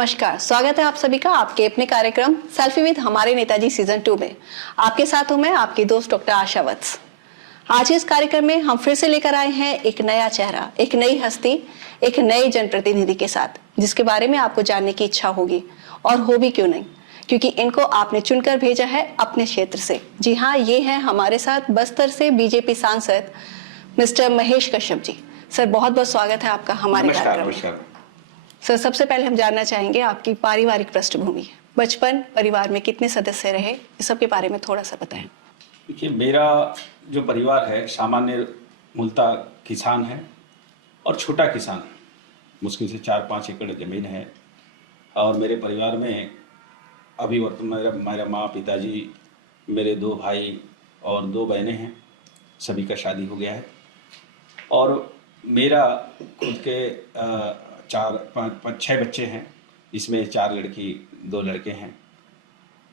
नमस्कार, स्वागत है आप सभी का आपके अपने कार्यक्रम सेल्फी विद हमारे नेताजी सीजन 2 में। आपके साथ हूं मैं आपकी दोस्त डॉक्टर आशा वत्स। आज इस कार्यक्रम में हम फिर से लेकर आए हैं एक नया चेहरा, एक नई हस्ती, एक नए जनप्रतिनिधि के साथ, जिसके बारे में आपको जानने की इच्छा होगी और हो भी क्यों नहीं, क्योंकि इनको आपने चुनकर भेजा है अपने क्षेत्र से। जी हाँ, ये हैं हमारे साथ बस्तर से बीजेपी सांसद मिस्टर महेश कश्यप जी। सर, बहुत बहुत स्वागत है आपका हमारे कार्यक्रम में। सर, सबसे पहले हम जानना चाहेंगे आपकी पारिवारिक पृष्ठभूमि, बचपन, परिवार में कितने सदस्य रहे, इस सब के बारे में थोड़ा सा बताएं। देखिए, मेरा जो परिवार है सामान्य मूलतः किसान है और छोटा किसान, मुश्किल से 4-5 एकड़ ज़मीन है। और मेरे परिवार में अभी वर्तमान मेरा माँ, पिताजी, मेरे 2 भाई और 2 बहनें हैं। सभी का शादी हो गया है और मेरा खुद के 4-5-6 बच्चे हैं, इसमें 4 लड़की 2 लड़के हैं।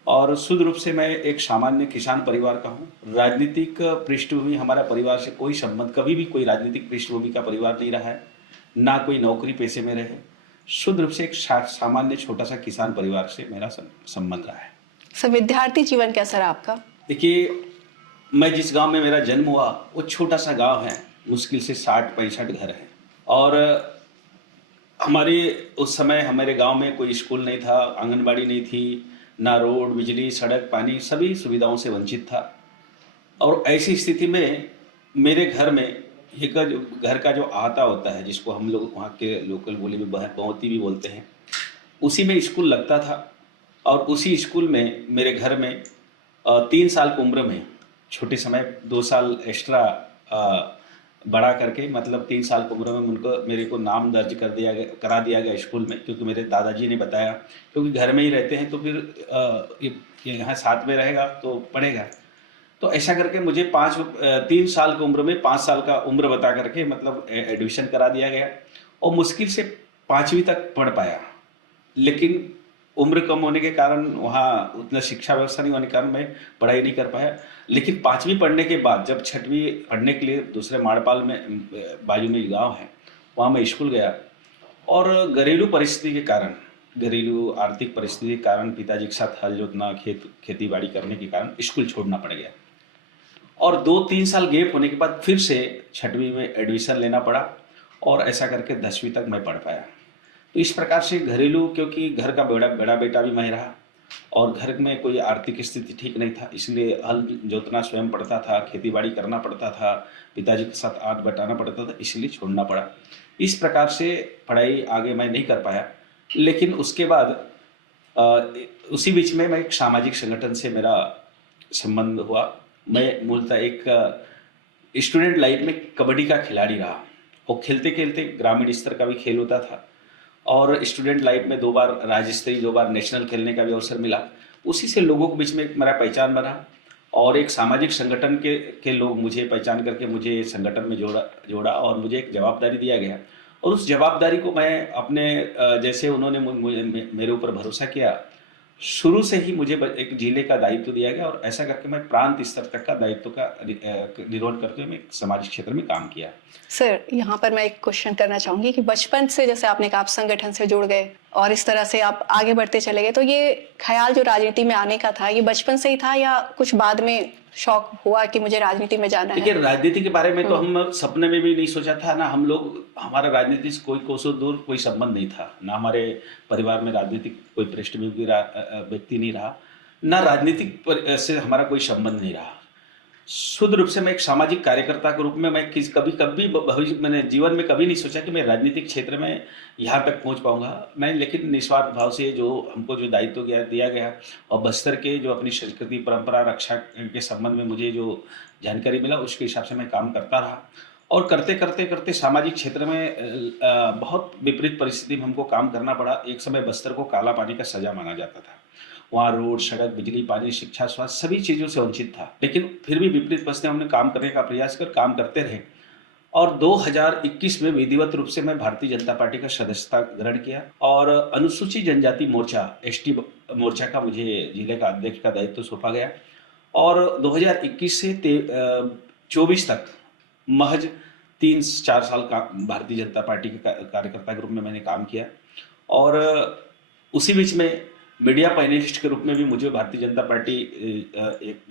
और शुद्ध रूप से मैं एक सामान्य किसान परिवार का हूँ। राजनीतिक पृष्ठभूमि हमारा परिवार से कोई संबंध, कभी भी कोई राजनीतिक पृष्ठभूमि का परिवार नहीं रहा है, ना कोई नौकरी पेशे में रहे। शुद्ध रूप से एक सामान्य छोटा सा किसान परिवार से मेरा संबंध रहा है। सर, विद्यार्थी जीवन कैसा रहा आपका? देखिए, मैं जिस गांव में मेरा जन्म हुआ वो छोटा सा गांव है, मुश्किल से 60-65 घर हैं। और हमारे उस समय हमारे गांव में कोई स्कूल नहीं था, आंगनबाड़ी नहीं थी, ना रोड, बिजली, सड़क, पानी, सभी सुविधाओं से वंचित था। और ऐसी स्थिति में मेरे घर में एक घर का जो आहता होता है, जिसको हम लोग वहाँ के लोकल बोली में बहुती भी बोलते हैं, उसी में स्कूल लगता था। और उसी स्कूल में मेरे घर में 3 साल की उम्र में, छोटे समय 2 साल एक्स्ट्रा बड़ा करके, मतलब 3 साल की उम्र में मेरे को नाम दर्ज करा दिया गया स्कूल में, क्योंकि मेरे दादाजी ने बताया, क्योंकि घर में ही रहते हैं तो फिर यहाँ साथ में रहेगा तो पढ़ेगा। तो ऐसा करके मुझे 3 साल की उम्र में 5 साल का उम्र बता करके मतलब एडमिशन करा दिया गया और मुश्किल से 5वीं तक पढ़ पाया। लेकिन उम्र कम होने के कारण वहाँ उतना शिक्षा व्यवस्था नहीं होने के कारण मैं पढ़ाई नहीं कर पाया। लेकिन 5वीं पढ़ने के बाद जब 6वीं पढ़ने के लिए दूसरे माड़पाल में बाजू में गांव है, वहाँ मैं स्कूल गया और घरेलू परिस्थिति के कारण, घरेलू आर्थिक परिस्थिति के कारण, पिताजी के साथ हल जोतना, खेती बाड़ी करने के कारण स्कूल छोड़ना पड़ गया। और 2-3 साल गैप होने के बाद फिर से 6वीं में एडमिशन लेना पड़ा और ऐसा करके 10वीं तक मैं पढ़ पाया। तो इस प्रकार से घरेलू, क्योंकि घर का बड़ा बेटा भी मैं रहा और घर में कोई आर्थिक स्थिति ठीक नहीं था, इसलिए हल जोतना स्वयं पड़ता था, खेती बाड़ी करना पड़ता था, पिताजी के साथ आग बटाना पड़ता था, इसलिए छोड़ना पड़ा। इस प्रकार से पढ़ाई आगे मैं नहीं कर पाया। लेकिन उसके बाद उसी बीच में मैं एक सामाजिक संगठन से मेरा संबंध हुआ। मैं मूलतः एक स्टूडेंट लाइफ में कबड्डी का खिलाड़ी रहा और खेलते खेलते ग्रामीण स्तर का भी खेल होता था और स्टूडेंट लाइफ में 2 बार राज्य स्तरीय, 2 बार नेशनल खेलने का भी अवसर मिला। उसी से लोगों के बीच में एक मेरा पहचान बना और एक सामाजिक संगठन के लोग मुझे पहचान करके मुझे संगठन में जोड़ा और मुझे एक जवाबदारी दिया गया। और उस जवाबदारी को मैं अपने जैसे उन्होंने मेरे ऊपर भरोसा किया, शुरू से ही मुझे एक जिले का दायित्व दिया गया और ऐसा करके मैं प्रांत स्तर तक का दायित्व का निर्वहन करते हुए मैं सामाजिक क्षेत्र में काम किया। सर, यहाँ पर मैं एक क्वेश्चन करना चाहूंगी कि बचपन से, जैसे आपने कहा, आप संगठन से जुड़ गए और इस तरह से आप आगे बढ़ते चले गए, तो ये ख्याल जो राजनीति में आने का था, ये बचपन से ही था या कुछ बाद में शौक हुआ कि मुझे राजनीति में जाना है? देखिए, राजनीति के बारे में तो हम सपने में भी नहीं सोचा था ना, हम लोग, हमारा राजनीति से कोई कोसों दूर कोई संबंध नहीं था, ना हमारे परिवार में राजनीतिक कोई पृष्ठभूमि व्यक्ति नहीं रहा, ना राजनीतिक से हमारा कोई संबंध नहीं रहा। शुद्ध रूप से मैं एक सामाजिक कार्यकर्ता के रूप में मैं कभी भविष्य मैंने जीवन में कभी नहीं सोचा कि मैं राजनीतिक क्षेत्र में यहाँ तक पहुँच पाऊंगा मैं। लेकिन निस्वार्थ भाव से जो हमको जो दायित्व दिया गया और बस्तर के जो अपनी संस्कृति परंपरा रक्षा के संबंध में मुझे जो जानकारी मिला, उसके हिसाब से मैं काम करता रहा। और करते करते करते सामाजिक क्षेत्र में बहुत विपरीत परिस्थिति में हमको काम करना पड़ा। एक समय बस्तर को काला पानी का सजा माना जाता था, वहाँ रोड, सड़क, बिजली, पानी, शिक्षा, स्वास्थ्य सभी चीज़ों से वंचित था। लेकिन फिर भी विपरीत परिस्थिति में हमने काम करने का प्रयास कर काम करते रहे और 2021 में विधिवत रूप से मैं भारतीय जनता पार्टी का सदस्यता ग्रहण किया और अनुसूचित जनजाति मोर्चा, ST मोर्चा का मुझे जिले का अध्यक्ष का दायित्व सौंपा गया। और 2021 से 24 तक महज 3-4 साल का भारतीय जनता पार्टी के कार्यकर्ता के रूप में मैंने काम किया। और उसी बीच में मीडिया पैनलिस्ट के रूप में भी मुझे भारतीय जनता पार्टी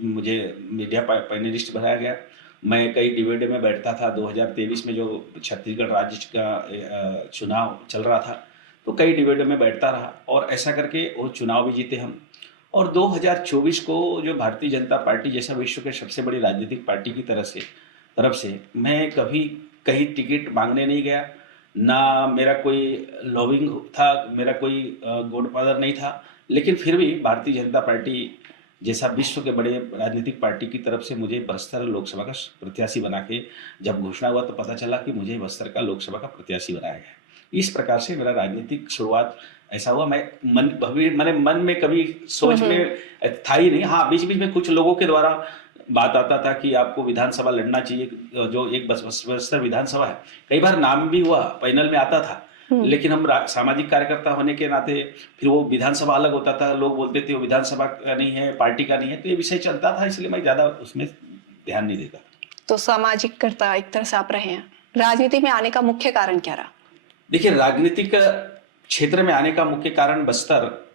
मुझे मीडिया पैनलिस्ट बनाया गया। मैं कई डिबेट में बैठता था। 2023 में जो छत्तीसगढ़ राज्य का चुनाव चल रहा था, तो कई डिबेट में बैठता रहा और ऐसा करके वो चुनाव भी जीते हम। और 2024 को जो भारतीय जनता पार्टी जैसा विश्व के सबसे बड़ी राजनीतिक पार्टी की तरफ से मैं कभी कहीं टिकट मांगने नहीं गया, ना मेरा कोई लॉबिंग था, मेरा कोई गॉडफादर नहीं था। लेकिन फिर भी भारतीय जनता पार्टी जैसा विश्व के बड़े राजनीतिक पार्टी की तरफ से मुझे बस्तर लोकसभा का प्रत्याशी बना के जब घोषणा हुआ तो पता चला कि मुझे बस्तर का लोकसभा का प्रत्याशी बनाया गया। इस प्रकार से मेरा राजनीतिक शुरुआत ऐसा हुआ। मैंने मन में कभी सोच में था ही नहीं। हाँ, बीच बीच में कुछ लोगों के द्वारा बात आता था कि आपको विधानसभा लड़ना चाहिए, जो एक बस्तर विधानसभा है। कई बार नाम भी हुआ, पैनल में आता था, लेकिन हम सामाजिक कार्यकर्ता होने के नाते फिर वो विधानसभा अलग होता था, लोग बोलते थे वो विधानसभा का नहीं है, पार्टी का नहीं है, तो ये विषय चलता था, इसलिए मैं ज्यादा उसमें ध्यान नहीं देता। तो सामाजिक कर्ता एक तरह से आप रहे हैं। राजनीति में आने का मुख्य कारण क्या रहा? देखिए, राजनीतिक क्षेत्र में आने का मुख्य कारण बस्तर,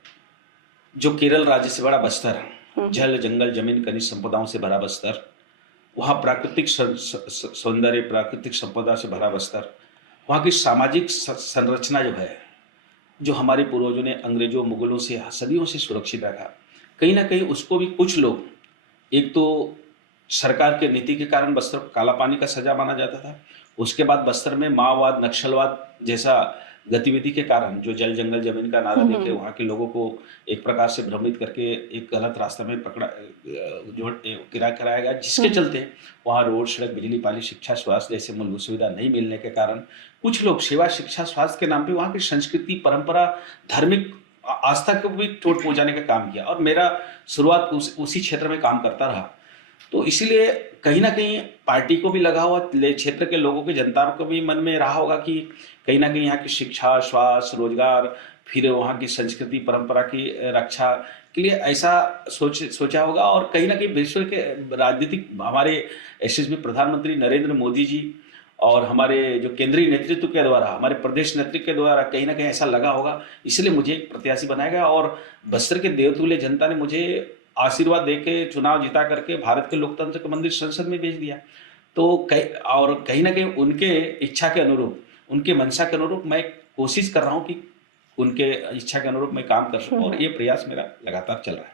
जो केरल राज्य से बड़ा बस्तर, जल जंगल जमीन खनिज संपदाओं से भरा बस्तर, वहाँ प्राकृतिक सौंदर्य प्राकृतिक संपदा से भरा बस्तर, वहाँ की सामाजिक संरचना जो है, जो हमारे पूर्वजों ने अंग्रेजों मुगलों से सदियों से सुरक्षित रखा, कहीं ना कहीं उसको भी कुछ लोग, एक तो सरकार के नीति के कारण बस्तर को काला पानी का सजा माना जाता था, उसके बाद बस्तर में माओवाद नक्सलवाद जैसा गतिविधि के कारण जो जल जंगल जमीन का नारा देके वहाँ के लोगों को एक प्रकार से भ्रमित करके एक गलत रास्ते में कराया गया, जिसके चलते वहाँ रोड सड़क बिजली पानी शिक्षा स्वास्थ्य जैसे मूलभूत सुविधा नहीं मिलने के कारण कुछ लोग सेवा शिक्षा स्वास्थ्य के नाम पे वहाँ की संस्कृति परंपरा धार्मिक आस्था को भी चोट पहुंचाने का काम किया। और मेरा शुरुआत उसी क्षेत्र में काम करता रहा, तो इसीलिए कहीं ना कहीं पार्टी को भी लगा हुआ, क्षेत्र के लोगों की जनता को भी मन में रहा होगा कि कहीं ना कहीं यहाँ की शिक्षा स्वास्थ्य रोजगार फिर वहाँ की संस्कृति परंपरा की रक्षा के लिए ऐसा सोचा होगा। और कहीं ना कहीं विश्व के राजनीतिक हमारे यशस्वी प्रधानमंत्री नरेंद्र मोदी जी और हमारे जो केंद्रीय नेतृत्व के द्वारा हमारे प्रदेश नेतृत्व के द्वारा कहीं ना कहीं ऐसा लगा होगा, इसलिए मुझे प्रत्याशी बनाया गया। और बस्तर के देवतुल्य जनता ने मुझे आशीर्वाद देके चुनाव जिता करके भारत के लोकतंत्र के मंदिर संसद में भेज दिया। तो कहीं ना कहीं उनके इच्छा के अनुरूप, उनके मंशा के अनुरूप मैं कोशिश कर रहा हूँ कि उनके इच्छा के अनुरूप मैं काम कर सकूं, और ये प्रयास मेरा लगातार चल रहा है।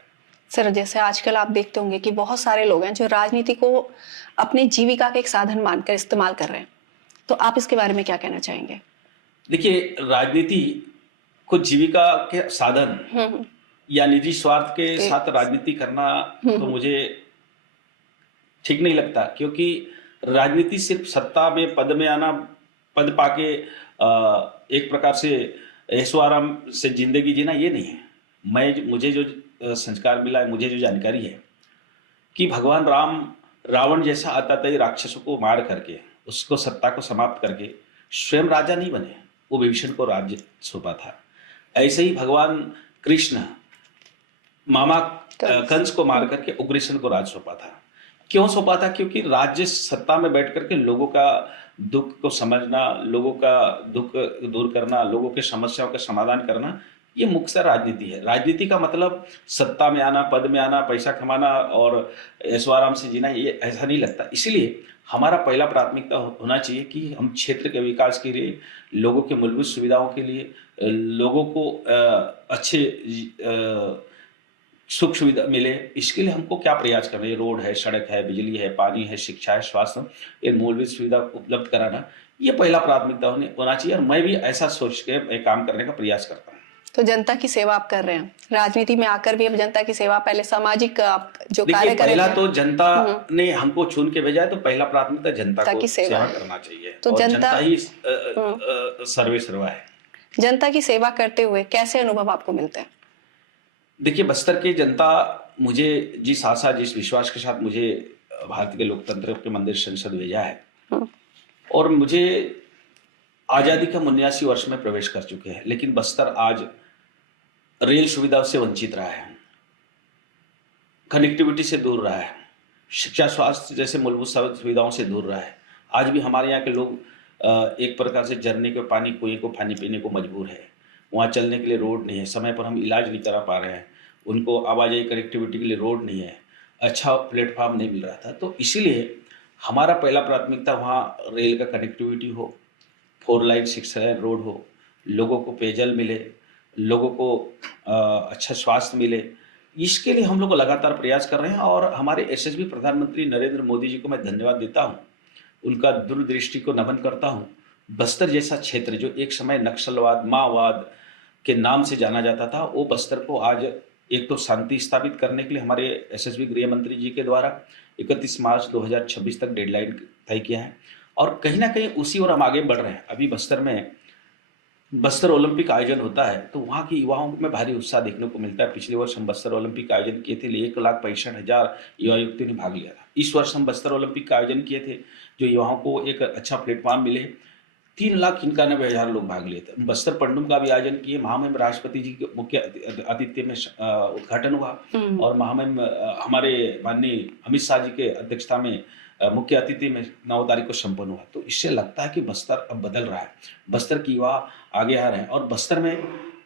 सर, जैसे आजकल आप देखते होंगे कि बहुत सारे लोग हैं जो राजनीति को अपनी जीविका का एक साधन मानकर इस्तेमाल कर रहे हैं, तो आप इसके बारे में क्या कहना चाहेंगे? देखिए, राजनीति को जीविका के साधन या निजी स्वार्थ के साथ राजनीति करना तो मुझे ठीक नहीं लगता, क्योंकि राजनीति सिर्फ सत्ता में पद में आना, पद पाके एक प्रकार से ऐशो आराम से जिंदगी जीना ये नहीं है। मुझे जो संस्कार मिला है, मुझे जो जानकारी है कि भगवान राम रावण जैसा आततायी राक्षसों को मार करके उसको सत्ता को समाप्त करके स्वयं राजा नहीं बने, वो विभीषण को राज्य सौंपा था। ऐसे ही भगवान कृष्ण मामा कंस को मार करके उग्रसेन को राज सौंपा था। क्यों सौंपा था? क्योंकि राज्य सत्ता में बैठ करके लोगों का दुख को समझना, लोगों का दुख दूर करना, लोगों के समस्याओं का समाधान करना, ये मुख्य राजनीति है। राजनीति का मतलब सत्ता में आना, पद में आना, पैसा कमाना और ऐशो आराम से जीना, ये ऐसा नहीं लगता। इसीलिए हमारा पहला प्राथमिकता होना चाहिए कि हम क्षेत्र के विकास के लिए, लोगों के मूलभूत सुविधाओं के लिए, लोगों को अच्छे सुख सुविधा मिले, इसके लिए हमको क्या प्रयास करना है? रोड है, सड़क है, बिजली है, पानी है, शिक्षा है, स्वास्थ्य, ये मूलभूत सुविधा उपलब्ध कराना, ये पहला प्राथमिकता होना चाहिए। और मैं भी ऐसा सोच के काम करने का प्रयास करता हूँ। तो जनता की सेवा आप कर रहे हैं, राजनीति में आकर भी अब जनता की सेवा, पहले सामाजिक आप जो कार्य कर रहे हैं। पहला तो जनता ने हमको चुन के भेजा है, तो पहला प्राथमिकता जनता को सेवा करना चाहिए। तो जनता ही सर्वे सर्वा है। जनता की सेवा करते हुए कैसे अनुभव आपको मिलते हैं? देखिए, बस्तर की जनता मुझे जिस आशा जिस विश्वास के साथ मुझे भारत के लोकतंत्र के मंदिर संसद भेजा है, और मुझे आजादी का 79 वर्ष में प्रवेश कर चुके हैं, लेकिन बस्तर आज रेल सुविधा से वंचित रहा है, कनेक्टिविटी से दूर रहा है, शिक्षा स्वास्थ्य जैसे मूलभूत सुविधाओं से दूर रहा है। आज भी हमारे यहाँ के लोग एक प्रकार से झरने के पानी, कुएं को पानी पीने को मजबूर है। वहाँ चलने के लिए रोड नहीं है, समय पर हम इलाज नहीं करा पा रहे हैं, उनको आवाजाही कनेक्टिविटी के लिए रोड नहीं है, अच्छा प्लेटफॉर्म नहीं मिल रहा था। तो इसीलिए हमारा पहला प्राथमिकता वहाँ रेल का कनेक्टिविटी हो, 4 लाइन 6 लाइन रोड हो, लोगों को पेयजल मिले, लोगों को अच्छा स्वास्थ्य मिले। इसके लिए हम लोग लगातार प्रयास कर रहे हैं और हमारे यशस्वी प्रधानमंत्री नरेंद्र मोदी जी को मैं धन्यवाद देता हूँ। उनका दूरदृष्टि को नमन करता हूँ। बस्तर जैसा क्षेत्र जो एक समय नक्सलवाद, माओवाद के नाम से जाना जाता था, वो बस्तर को आज एक तो शांति स्थापित करने के लिए हमारे यशस्वी गृह मंत्री जी के द्वारा 31 मार्च 2026 तक डेडलाइन तय किया है और कहीं ना कहीं उसी ओर हम आगे बढ़ रहे हैं। अभी बस्तर ओलंपिक आयोजन होता है तो वहाँ के युवाओं में भारी उत्साह देखने को मिलता है। पिछले वर्ष हम बस्तर ओलंपिक का आयोजन किए थे, 1,65,000 युवा युवतियों ने भाग लिया था। इस वर्ष हम बस्तर ओलंपिक का आयोजन किए थे जो युवाओं को एक अच्छा प्लेटफॉर्म मिले, 3,91,000 लोग भाग लिए थे। बस्तर पंडुम का भी आयोजन किए, महामहिम राष्ट्रपति जी के मुख्य आतिथ्य में उद्घाटन हुआ और महामहिम हमारे माननीय अमित शाह जी के अध्यक्षता में मुख्य अतिथि में 9 तारीख को संपन्न हुआ। तो इससे लगता है कि बस्तर अब बदल रहा है, बस्तर की युवा आगे आ रहे हैं और बस्तर में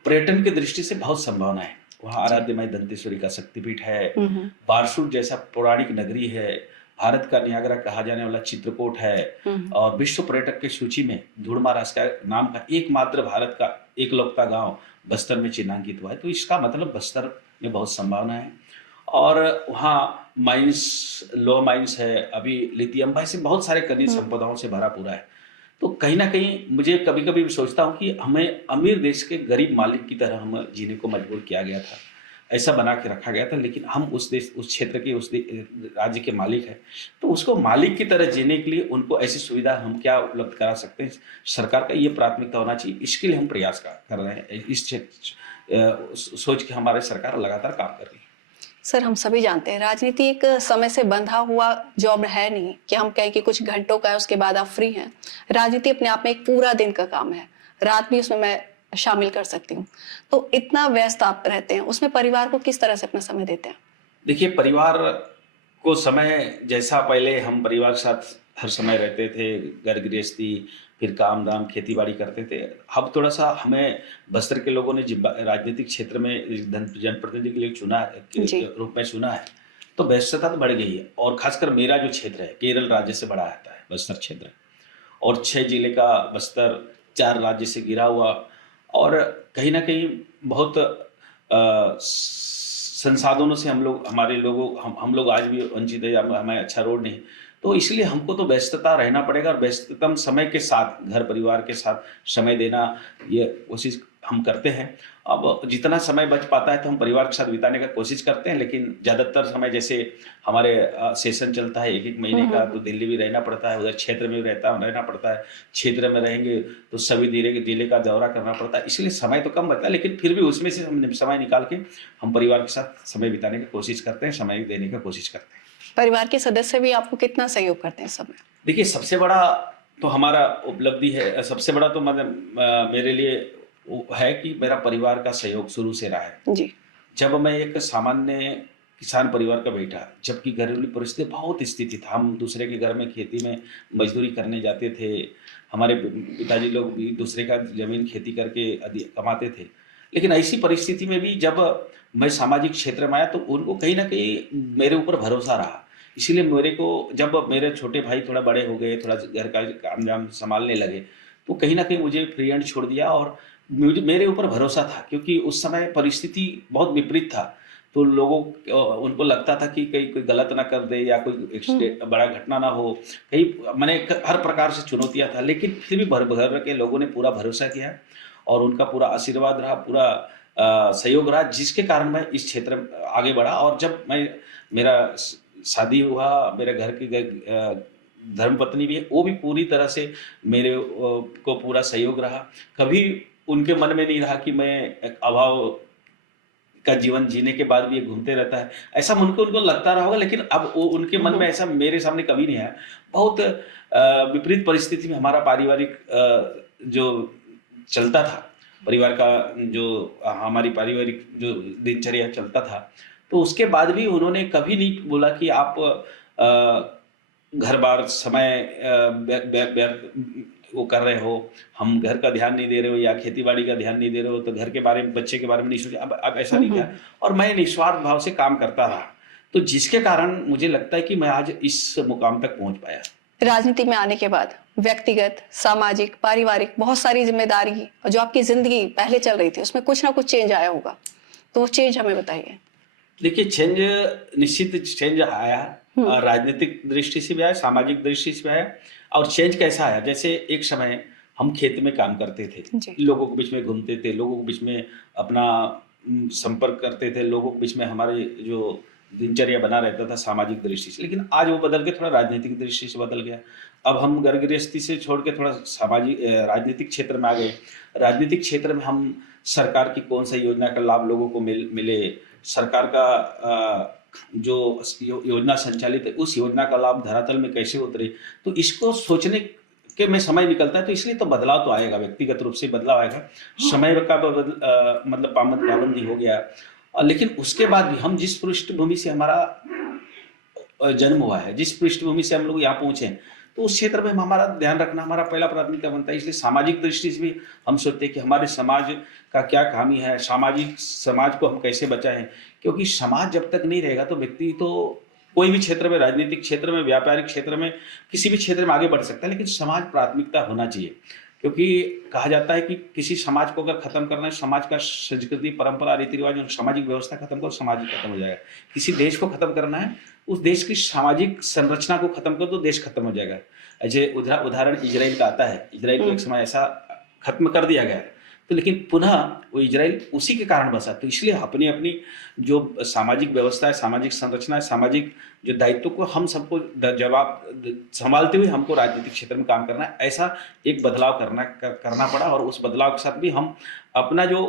पर्यटन की दृष्टि से बहुत संभावना है। वहाँ आराध्य माई दंतेश्वरी का शक्तिपीठ है, बारसूर जैसा पौराणिक नगरी है, भारत का नियाग्रा कहा जाने वाला चित्रकूट है और विश्व पर्यटक की सूची में धूड़ महाराज का नाम का एकमात्र भारत का एकलौता गांव बस्तर में चिन्हांकित हुआ है। तो इसका मतलब बस्तर में बहुत संभावना है और वहाँ माइंस, लो माइंस है, अभी लिथियम भाई से बहुत सारे खनिज संपदाओं से भरा पूरा है। तो कहीं ना कहीं मुझे कभी कभी सोचता हूँ कि हमें अमीर देश के गरीब मालिक की तरह हम जीने को मजबूर किया गया था, ऐसा बना के रखा गया था। लेकिन हम उस क्षेत्र के राज्य के मालिक हैं, तो उसको मालिक की तरह जीने के लिए उनको ऐसी सुविधा हम क्या उपलब्ध करा सकते हैं, सरकार का ये प्राथमिकता होना चाहिए। इसके लिए हम प्रयास कर रहे हैं, इस सोच के हमारे सरकार लगातार काम कर रही है। सर, हम सभी जानते हैं राजनीति एक समय से बंधा हुआ जॉब है नहीं कि हम कहें कि कुछ घंटों का है उसके बाद आप फ्री हैं। राजनीति अपने आप में एक पूरा दिन का काम है, रात भी उसमें मैं शामिल कर सकती हूँ। तो इतना व्यस्त आप रहते हैं, उसमें परिवार को किस तरह से अपना समय देते हैं? देखिए, परिवार को समय जैसा पहले हम परिवार के साथ हर समय रहते थे, घर गृहस्थी, फिर काम दाम, खेती बाड़ी करते थे। अब थोड़ा सा हमें बस्तर के लोगों ने राजनीतिक क्षेत्र में जनप्रतिनिधि के लिए चुना के रूप में चुना है, तो व्यस्तता तो बढ़ गई है। और खासकर मेरा जो क्षेत्र है केरल राज्य से बड़ा आता है बस्तर क्षेत्र, और 6 जिले का बस्तर 4 राज्य से घिरा हुआ और कहीं ना कहीं बहुत संसाधनों से हम लोग आज भी वंचित है, हमें अच्छा रोड नहीं। तो इसलिए हमको तो व्यस्तता रहना पड़ेगा और व्यस्ततम समय के साथ घर परिवार के साथ समय देना, ये कोशिश हम करते हैं। अब जितना समय बच पाता है तो हम परिवार के साथ बिताने का कोशिश करते हैं, लेकिन ज़्यादातर समय जैसे हमारे सेशन चलता है 1-1 महीने का, तो दिल्ली भी रहना पड़ता है, उधर क्षेत्र में भी रहना पड़ता है। क्षेत्र में रहेंगे तो सभी जिले का दौरा करना पड़ता है, इसलिए समय तो कम बचता है, लेकिन फिर भी उसमें से हम समय निकाल के हम परिवार के साथ समय बिताने की कोशिश करते हैं, समय देने की कोशिश करते हैं। परिवार के सदस्य भी आपको कितना सहयोग करते हैं इस समय? देखिए, सबसे बड़ा तो हमारा उपलब्धि है, सबसे बड़ा तो मतलब मेरे लिए है कि मेरा परिवार का सहयोग शुरू से रहा है जी। जब मैं एक सामान्य किसान परिवार का बेटा, जबकि घरेलू परिस्थिति बहुत स्थिति था, हम दूसरे के घर में खेती में मजदूरी करने जाते थे, हमारे पिताजी लोग भी दूसरे का जमीन खेती करके कमाते थे। लेकिन ऐसी परिस्थिति में भी जब मैं सामाजिक क्षेत्र में आया तो उनको कहीं ना कहीं मेरे ऊपर भरोसा रहा। इसीलिए मेरे को, जब मेरे छोटे भाई थोड़ा बड़े हो गए, थोड़ा घर का काम संभालने लगे, तो कहीं ना कहीं मुझे फ्री हैंड छोड़ दिया और मेरे ऊपर भरोसा था, क्योंकि उस समय परिस्थिति बहुत विपरीत था। तो उनको लगता था कि कहीं कोई गलत ना कर दे या कोई बड़ा घटना ना हो, कहीं मैंने हर प्रकार से चुनौतियां था, लेकिन फिर भी घर के लोगों ने पूरा भरोसा किया और उनका पूरा आशीर्वाद रहा, पूरा सहयोग रहा, जिसके कारण मैं इस क्षेत्र में आगे बढ़ा। और जब मेरा शादी हुआ, मेरे घर की धर्मपत्नी भी है, वो भी पूरी तरह से मेरे को पूरा सहयोग रहा। कभी उनके मन में नहीं रहा कि मैं एक अभाव का जीवन जीने के बाद भी ये घूमते रहता है, ऐसा उनको लगता रहा होगा, लेकिन अब वो उनके मन में ऐसा मेरे सामने कभी नहीं आया। बहुत विपरीत परिस्थिति में हमारा पारिवारिक जो चलता था, परिवार का जो हमारी पारिवारिक जो दिनचर्या चलता था, तो उसके बाद भी उन्होंने कभी नहीं बोला कि आप घर बार समय वो कर रहे हो, हम घर का ध्यान नहीं दे रहे हो या खेती बाड़ी का ध्यान नहीं दे रहे हो, तो घर के बारे में, बच्चे के बारे में नहीं सोचे। अब ऐसा नहीं था, और मैं निस्वार्थ भाव से काम करता रहा, तो जिसके कारण मुझे लगता है कि मैं आज इस मुकाम तक पहुंच पाया। राजनीति में आने के बाद व्यक्तिगत, सामाजिक, पारिवारिक बहुत सारी जिम्मेदारी और जो आपकी जिंदगी पहले चल रही थी उसमें कुछ ना कुछ चेंज आया होगा, तो वो चेंज हमें बताइए। देखिए, चेंज, निश्चित चेंज आया, राजनीतिक दृष्टि से भी आया, सामाजिक दृष्टि से भी आया। और चेंज कैसा आया, जैसे एक समय हम खेत में काम करते थे, लोगों के बीच में घूमते थे, लोगों के बीच में अपना संपर्क करते थे, लोगों के बीच में हमारे जो दिनचर्या बना रहता था सामाजिक दृष्टि से। लेकिन आज वो बदल के थोड़ा राजनीतिक दृष्टि से बदल गया। अब हम घर गृहस्थी से छोड़ के थोड़ा सामाजिक राजनीतिक क्षेत्र में आ गए। राजनीतिक क्षेत्र में हम सरकार की कौन सा योजना का लाभ लोगों को मिले, सरकार का जो योजना संचालित है उस योजना का लाभ धरातल में कैसे उतरे, तो इसको सोचने के में समय निकलता है। तो इसलिए तो बदलाव तो आएगा, व्यक्तिगत रूप से बदलाव आएगा। समय का मतलब पाबंदी हो गया। लेकिन उसके बाद भी हम जिस पृष्ठभूमि से हमारा जन्म हुआ है, जिस पृष्ठभूमि से हम लोग यहाँ पहुंचे, तो उस क्षेत्र में हमारा ध्यान रखना हमारा पहला प्राथमिकता बनता है। इसलिए सामाजिक दृष्टि से भी हम सोचते हैं कि हमारे समाज का क्या खामी है, समाज को हम कैसे बचाएं। क्योंकि समाज जब तक नहीं रहेगा तो व्यक्ति तो कोई भी क्षेत्र में, राजनीतिक क्षेत्र में, व्यापारिक क्षेत्र में, किसी भी क्षेत्र में आगे बढ़ सकता है, लेकिन समाज प्राथमिकता होना चाहिए। क्योंकि कहा जाता है कि किसी समाज को अगर खत्म करना है, समाज का संस्कृति, परंपरा, रीति रिवाज और सामाजिक व्यवस्था खत्म करो, समाज ही खत्म हो जाएगा। किसी देश को खत्म करना है, उस देश की सामाजिक संरचना को खत्म करो तो देश खत्म हो जाएगा। ऐसे उदाहरण इजराइल का आता है। इजराइल को एक समय ऐसा खत्म कर दिया गया, तो लेकिन पुनः वो इजराइल उसी के कारण बसा। तो इसलिए अपनी अपनी जो सामाजिक व्यवस्था है, सामाजिक संरचना है, सामाजिक जो दायित्व को हम सबको जवाब संभालते हुए हमको राजनीतिक क्षेत्र में काम करना है। ऐसा एक बदलाव करना पड़ा, और उस बदलाव के साथ भी हम अपना जो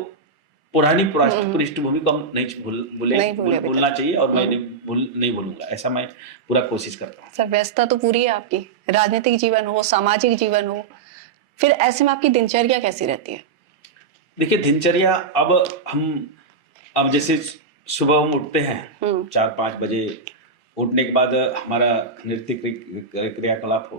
पुरानी पृष्ठभूमि को हम नहीं भूलना चाहिए, और मैं नहीं भूलूंगा, ऐसा मैं पूरा कोशिश करता हूँ। सर, व्यस्तता तो पूरी है आपकी, राजनीतिक जीवन हो, सामाजिक जीवन हो, फिर ऐसे में आपकी दिनचर्या कैसी रहती है? देखिए, दिनचर्या अब जैसे सुबह हम उठते हैं 4-5 बजे, उठने के बाद हमारा नृत्य क्रियाकलाप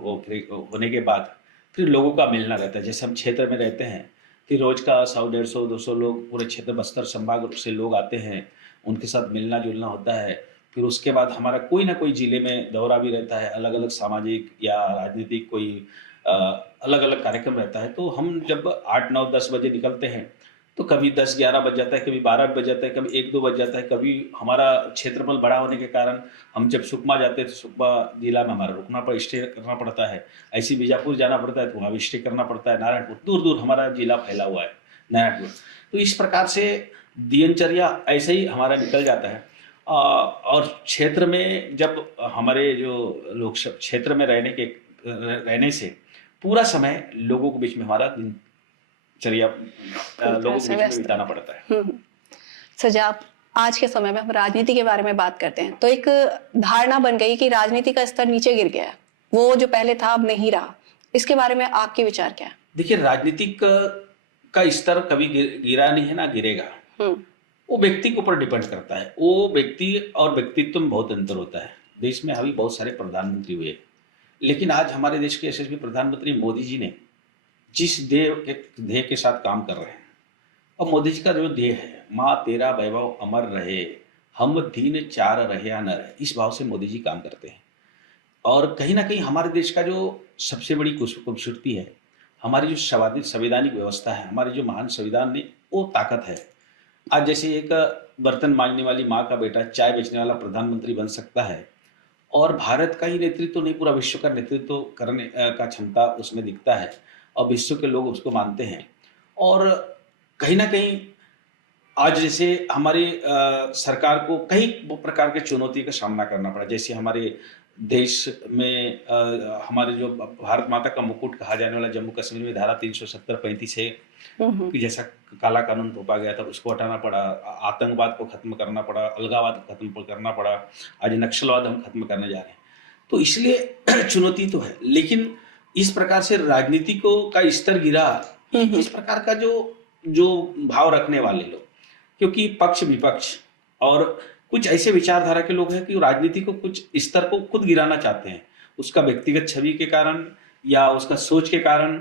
होने के बाद फिर लोगों का मिलना रहता है। जैसे हम क्षेत्र में रहते हैं, फिर रोज का 100-150-200 लोग पूरे क्षेत्र बस्तर संभाग से लोग आते हैं, उनके साथ मिलना जुलना होता है। फिर उसके बाद हमारा कोई ना कोई जिले में दौरा भी रहता है, अलग अलग सामाजिक या राजनीतिक कोई अलग अलग कार्यक्रम रहता है। तो हम जब 8-9-10 बजे निकलते हैं तो कभी 10-11 बज जाता है, कभी 12 बज जाता है, कभी 1-2 बज जाता है। कभी हमारा क्षेत्रफल बड़ा होने के कारण हम जब सुकमा जाते हैं तो सुकमा जिला में हमारा स्टे करना पड़ता है। ऐसी बीजापुर जाना पड़ता है तो वहाँ भी स्टे करना पड़ता है। नारायणपुर, दूर दूर हमारा जिला फैला हुआ है, नारायणपुर। तो इस प्रकार से दिनचर्या ऐसे ही हमारा निकल जाता है। और क्षेत्र में जब हमारे जो लोग क्षेत्र में रहने से पूरा समय लोगों के बीच में हमारा दिनचर्या लोगों के बीच में बिताना पड़ता है। सर, जब आप आज के समय में हम राजनीति के बारे में बात करते हैं तो एक धारणा बन गई कि राजनीति का स्तर नीचे गिर गया है, वो जो पहले था अब नहीं रहा। इसके बारे में आपके विचार क्या है? देखिए, राजनीतिक का स्तर कभी गिरा नहीं है, ना गिरेगा। वो व्यक्ति के ऊपर डिपेंड करता है। वो व्यक्ति और व्यक्तित्व में बहुत अंतर होता है। देश में अभी बहुत सारे प्रधानमंत्री हुए, लेकिन आज हमारे देश के यशस्वी प्रधानमंत्री मोदी जी ने जिस ध्येय के साथ काम कर रहे हैं, और मोदी जी का जो ध्येय है, माँ तेरा वैभव अमर रहे, हम दीन चार रहे या न रहे, इस भाव से मोदी जी काम करते हैं। और कहीं ना कहीं हमारे देश का जो सबसे बड़ी खूबसूरती है, हमारी जो संवैधानिक व्यवस्था है, हमारे जो महान संविधान ने वो ताकत है। आज जैसे एक बर्तन मांजने वाली माँ का बेटा चाय बेचने वाला प्रधानमंत्री बन सकता है, और भारत का ही नेतृत्व नहीं, पूरा विश्व का नेतृत्व करने का क्षमता उसमें दिखता है, और विश्व के लोग उसको मानते हैं। और कहीं ना कहीं आज जैसे हमारी सरकार को कई प्रकार के चुनौती का सामना करना पड़ा। जैसे हमारे देश में हमारे जो भारत माता का मुकुट कहा जाने वाला जम्मू कश्मीर में धारा 370-35 है कि जैसा काला कानून थोपा गया था, उसको हटाना पड़ा। आतंकवाद को खत्म करना पड़ा, अलगाववाद को खत्म करना पड़ा। आज नक्सलवाद हम खत्म करने जा रहे हैं। तो इसलिए चुनौती तो है, लेकिन इस प्रकार से राजनीति को का स्तर गिरा, इस प्रकार का जो भाव रखने वाले लोग, क्योंकि पक्ष विपक्ष और कुछ ऐसे विचारधारा के लोग हैं कि राजनीति को कुछ स्तर को खुद गिराना चाहते हैं, उसका व्यक्तिगत छवि के कारण या उसका सोच के कारण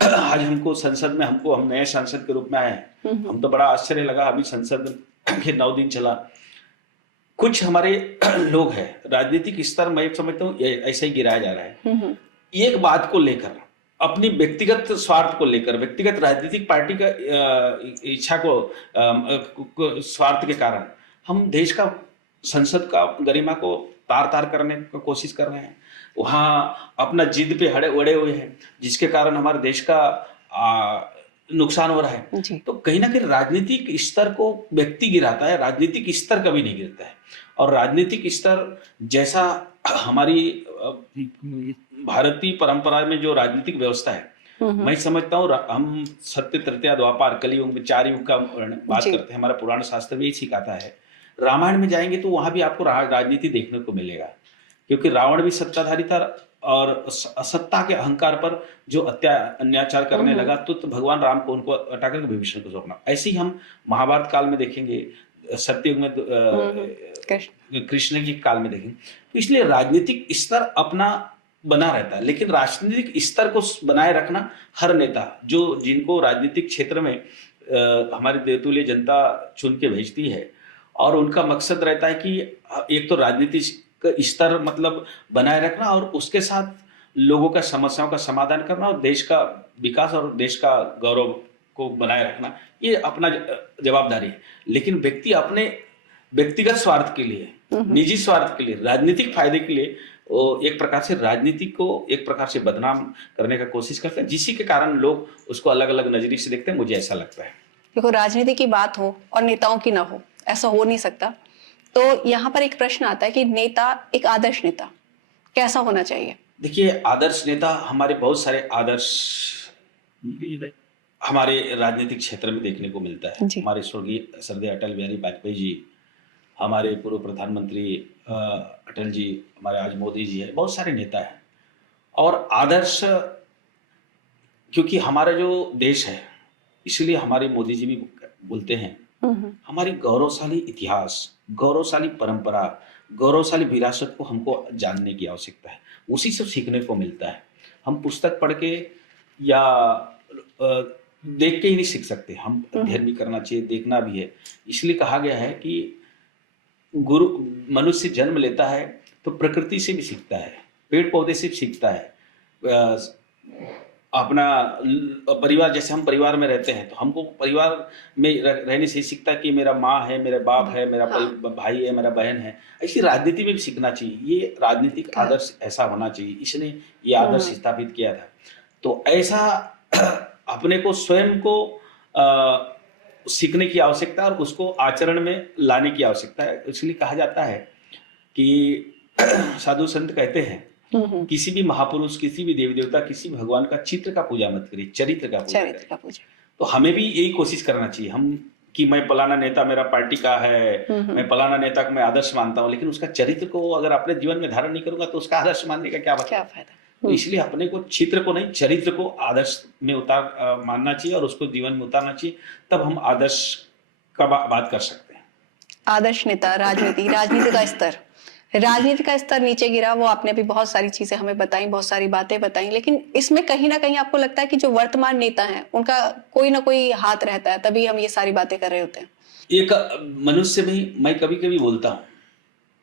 आज हमको संसद में हम नए सांसद के रूप में आए हैं। हम तो बड़ा आश्चर्य लगा, अभी संसद के 9 दिन चला। कुछ हमारे लोग हैं, राजनीतिक स्तर मैं समझता हूँ ऐसे ही गिराया जा रहा है। एक बात को लेकर, अपनी व्यक्तिगत स्वार्थ को लेकर, व्यक्तिगत राजनीतिक पार्टी का इच्छा को स्वार्थ के कारण हम देश का, संसद का गरिमा को तार तार करने की कोशिश कर रहे हैं। वहाँ अपना जिद पे अड़े हुए हैं, जिसके कारण हमारे देश का नुकसान हो रहा है। तो कहीं ना कहीं राजनीतिक स्तर को व्यक्ति गिराता है, राजनीतिक स्तर कभी नहीं गिरता है। और राजनीतिक स्तर जैसा हमारी भारतीय परंपरा में जो राजनीतिक व्यवस्था है, मैं समझता हूँ हम सत्य तृतीया द्वापर कलयुग में 4 युग का बात करते हैं। हमारा पुराण शास्त्र में यही सिखाता है। रामायण में जाएंगे तो वहां भी आपको राजनीति देखने को मिलेगा, क्योंकि रावण भी सत्ताधारी था और सत्ता के अहंकार पर जो अत्याचार करने लगा तो भगवान राम को उनको हटाकर विभीषण को सौंपना। ऐसे ही हम महाभारत काल में देखेंगे, सत्ययुग में कृष्ण के काल में देखेंगे। तो इसलिए राजनीतिक स्तर अपना बना रहता है, लेकिन राजनीतिक स्तर को बनाए रखना हर नेता, जो जिनको राजनीतिक क्षेत्र में हमारी देवतुल्य जनता चुन के भेजती है, और उनका मकसद रहता है कि एक तो राजनीतिक स्तर मतलब बनाए रखना और उसके साथ लोगों का समस्याओं का समाधान करना और देश का विकास और देश का गौरव को बनाए रखना, ये अपना जवाबदारी है। लेकिन व्यक्ति अपने व्यक्तिगत स्वार्थ के लिए, निजी स्वार्थ के लिए, राजनीतिक फायदे के लिए वो एक प्रकार से राजनीति को एक प्रकार से बदनाम करने का कोशिश करते हैं, जिसी के कारण लोग उसको अलग अलग नजरिए से देखते हैं। मुझे ऐसा लगता है। देखो, राजनीति की बात हो और नेताओं की ना हो, ऐसा हो नहीं सकता। तो यहाँ पर एक प्रश्न आता है कि नेता, एक आदर्श नेता कैसा होना चाहिए? देखिए, आदर्श नेता, हमारे बहुत सारे आदर्श हमारे राजनीतिक क्षेत्र में देखने को मिलता है। हमारे स्वर्गीय श्रद्धेय अटल बिहारी वाजपेयी जी, हमारे पूर्व प्रधानमंत्री अटल जी, हमारे आज मोदी जी है, बहुत सारे नेता हैं। और आदर्श, क्योंकि हमारा जो देश है, इसलिए हमारे मोदी जी भी बोलते हैं हमारी गौरवशाली इतिहास, गौरवशाली परंपरा, गौरवशाली विरासत को हमको जानने की आवश्यकता है। उसी से सीखने को मिलता है। हम पुस्तक पढ़ के या देख के ही नहीं सीख सकते, हम अध्ययन भी करना चाहिए, देखना भी है। इसलिए कहा गया है कि गुरु मनुष्य जन्म लेता है तो प्रकृति से भी सीखता है, पेड़ पौधे से भी सीखता है, अपना परिवार, जैसे हम परिवार में रहते हैं तो हमको परिवार में रहने से सीखता है कि मेरा माँ है, मेरा बाप है, मेरा भाई है, मेरा बहन है। ऐसी राजनीति में भी सीखना चाहिए। ये राजनीतिक आदर्श ऐसा होना चाहिए, इसने ये आदर्श स्थापित किया था। तो ऐसा अपने को स्वयं को सीखने की आवश्यकता और उसको आचरण में लाने की आवश्यकता है। इसलिए कहा जाता है कि साधु संत कहते हैं किसी भी महापुरुष, किसी भी देवी देवता, किसी भी भगवान का चित्र का पूजा मत करिए, चरित्र का पूजा। तो हमें भी यही कोशिश करना चाहिए हम कि मैं फलाना नेता मेरा पार्टी का है, मैं फलाना नेता को मैं आदर्श मानता हूँ, लेकिन उसका चरित्र को अगर अपने जीवन में धारण नहीं करूंगा तो उसका आदर्श मानने का क्या फायदा। तो इसलिए अपने को चित्र को नहीं, चरित्र को आदर्श में मानना चाहिए और उसको जीवन में उतारना चाहिए, तब हम आदर्श का बात कर सकते हैं। आदर्श नेता, राजनीति का स्तर नीचे गिरा, वो आपने भी बहुत सारी चीजें हमें बताई, बहुत सारी बातें बताई, लेकिन इसमें कहीं ना कहीं आपको लगता है कि जो वर्तमान नेता हैं उनका कोई ना कोई हाथ रहता है, तभी हम ये सारी बातें कर रहे होते हैं। एक मनुष्य में मैं कभी कभी बोलता हूँ,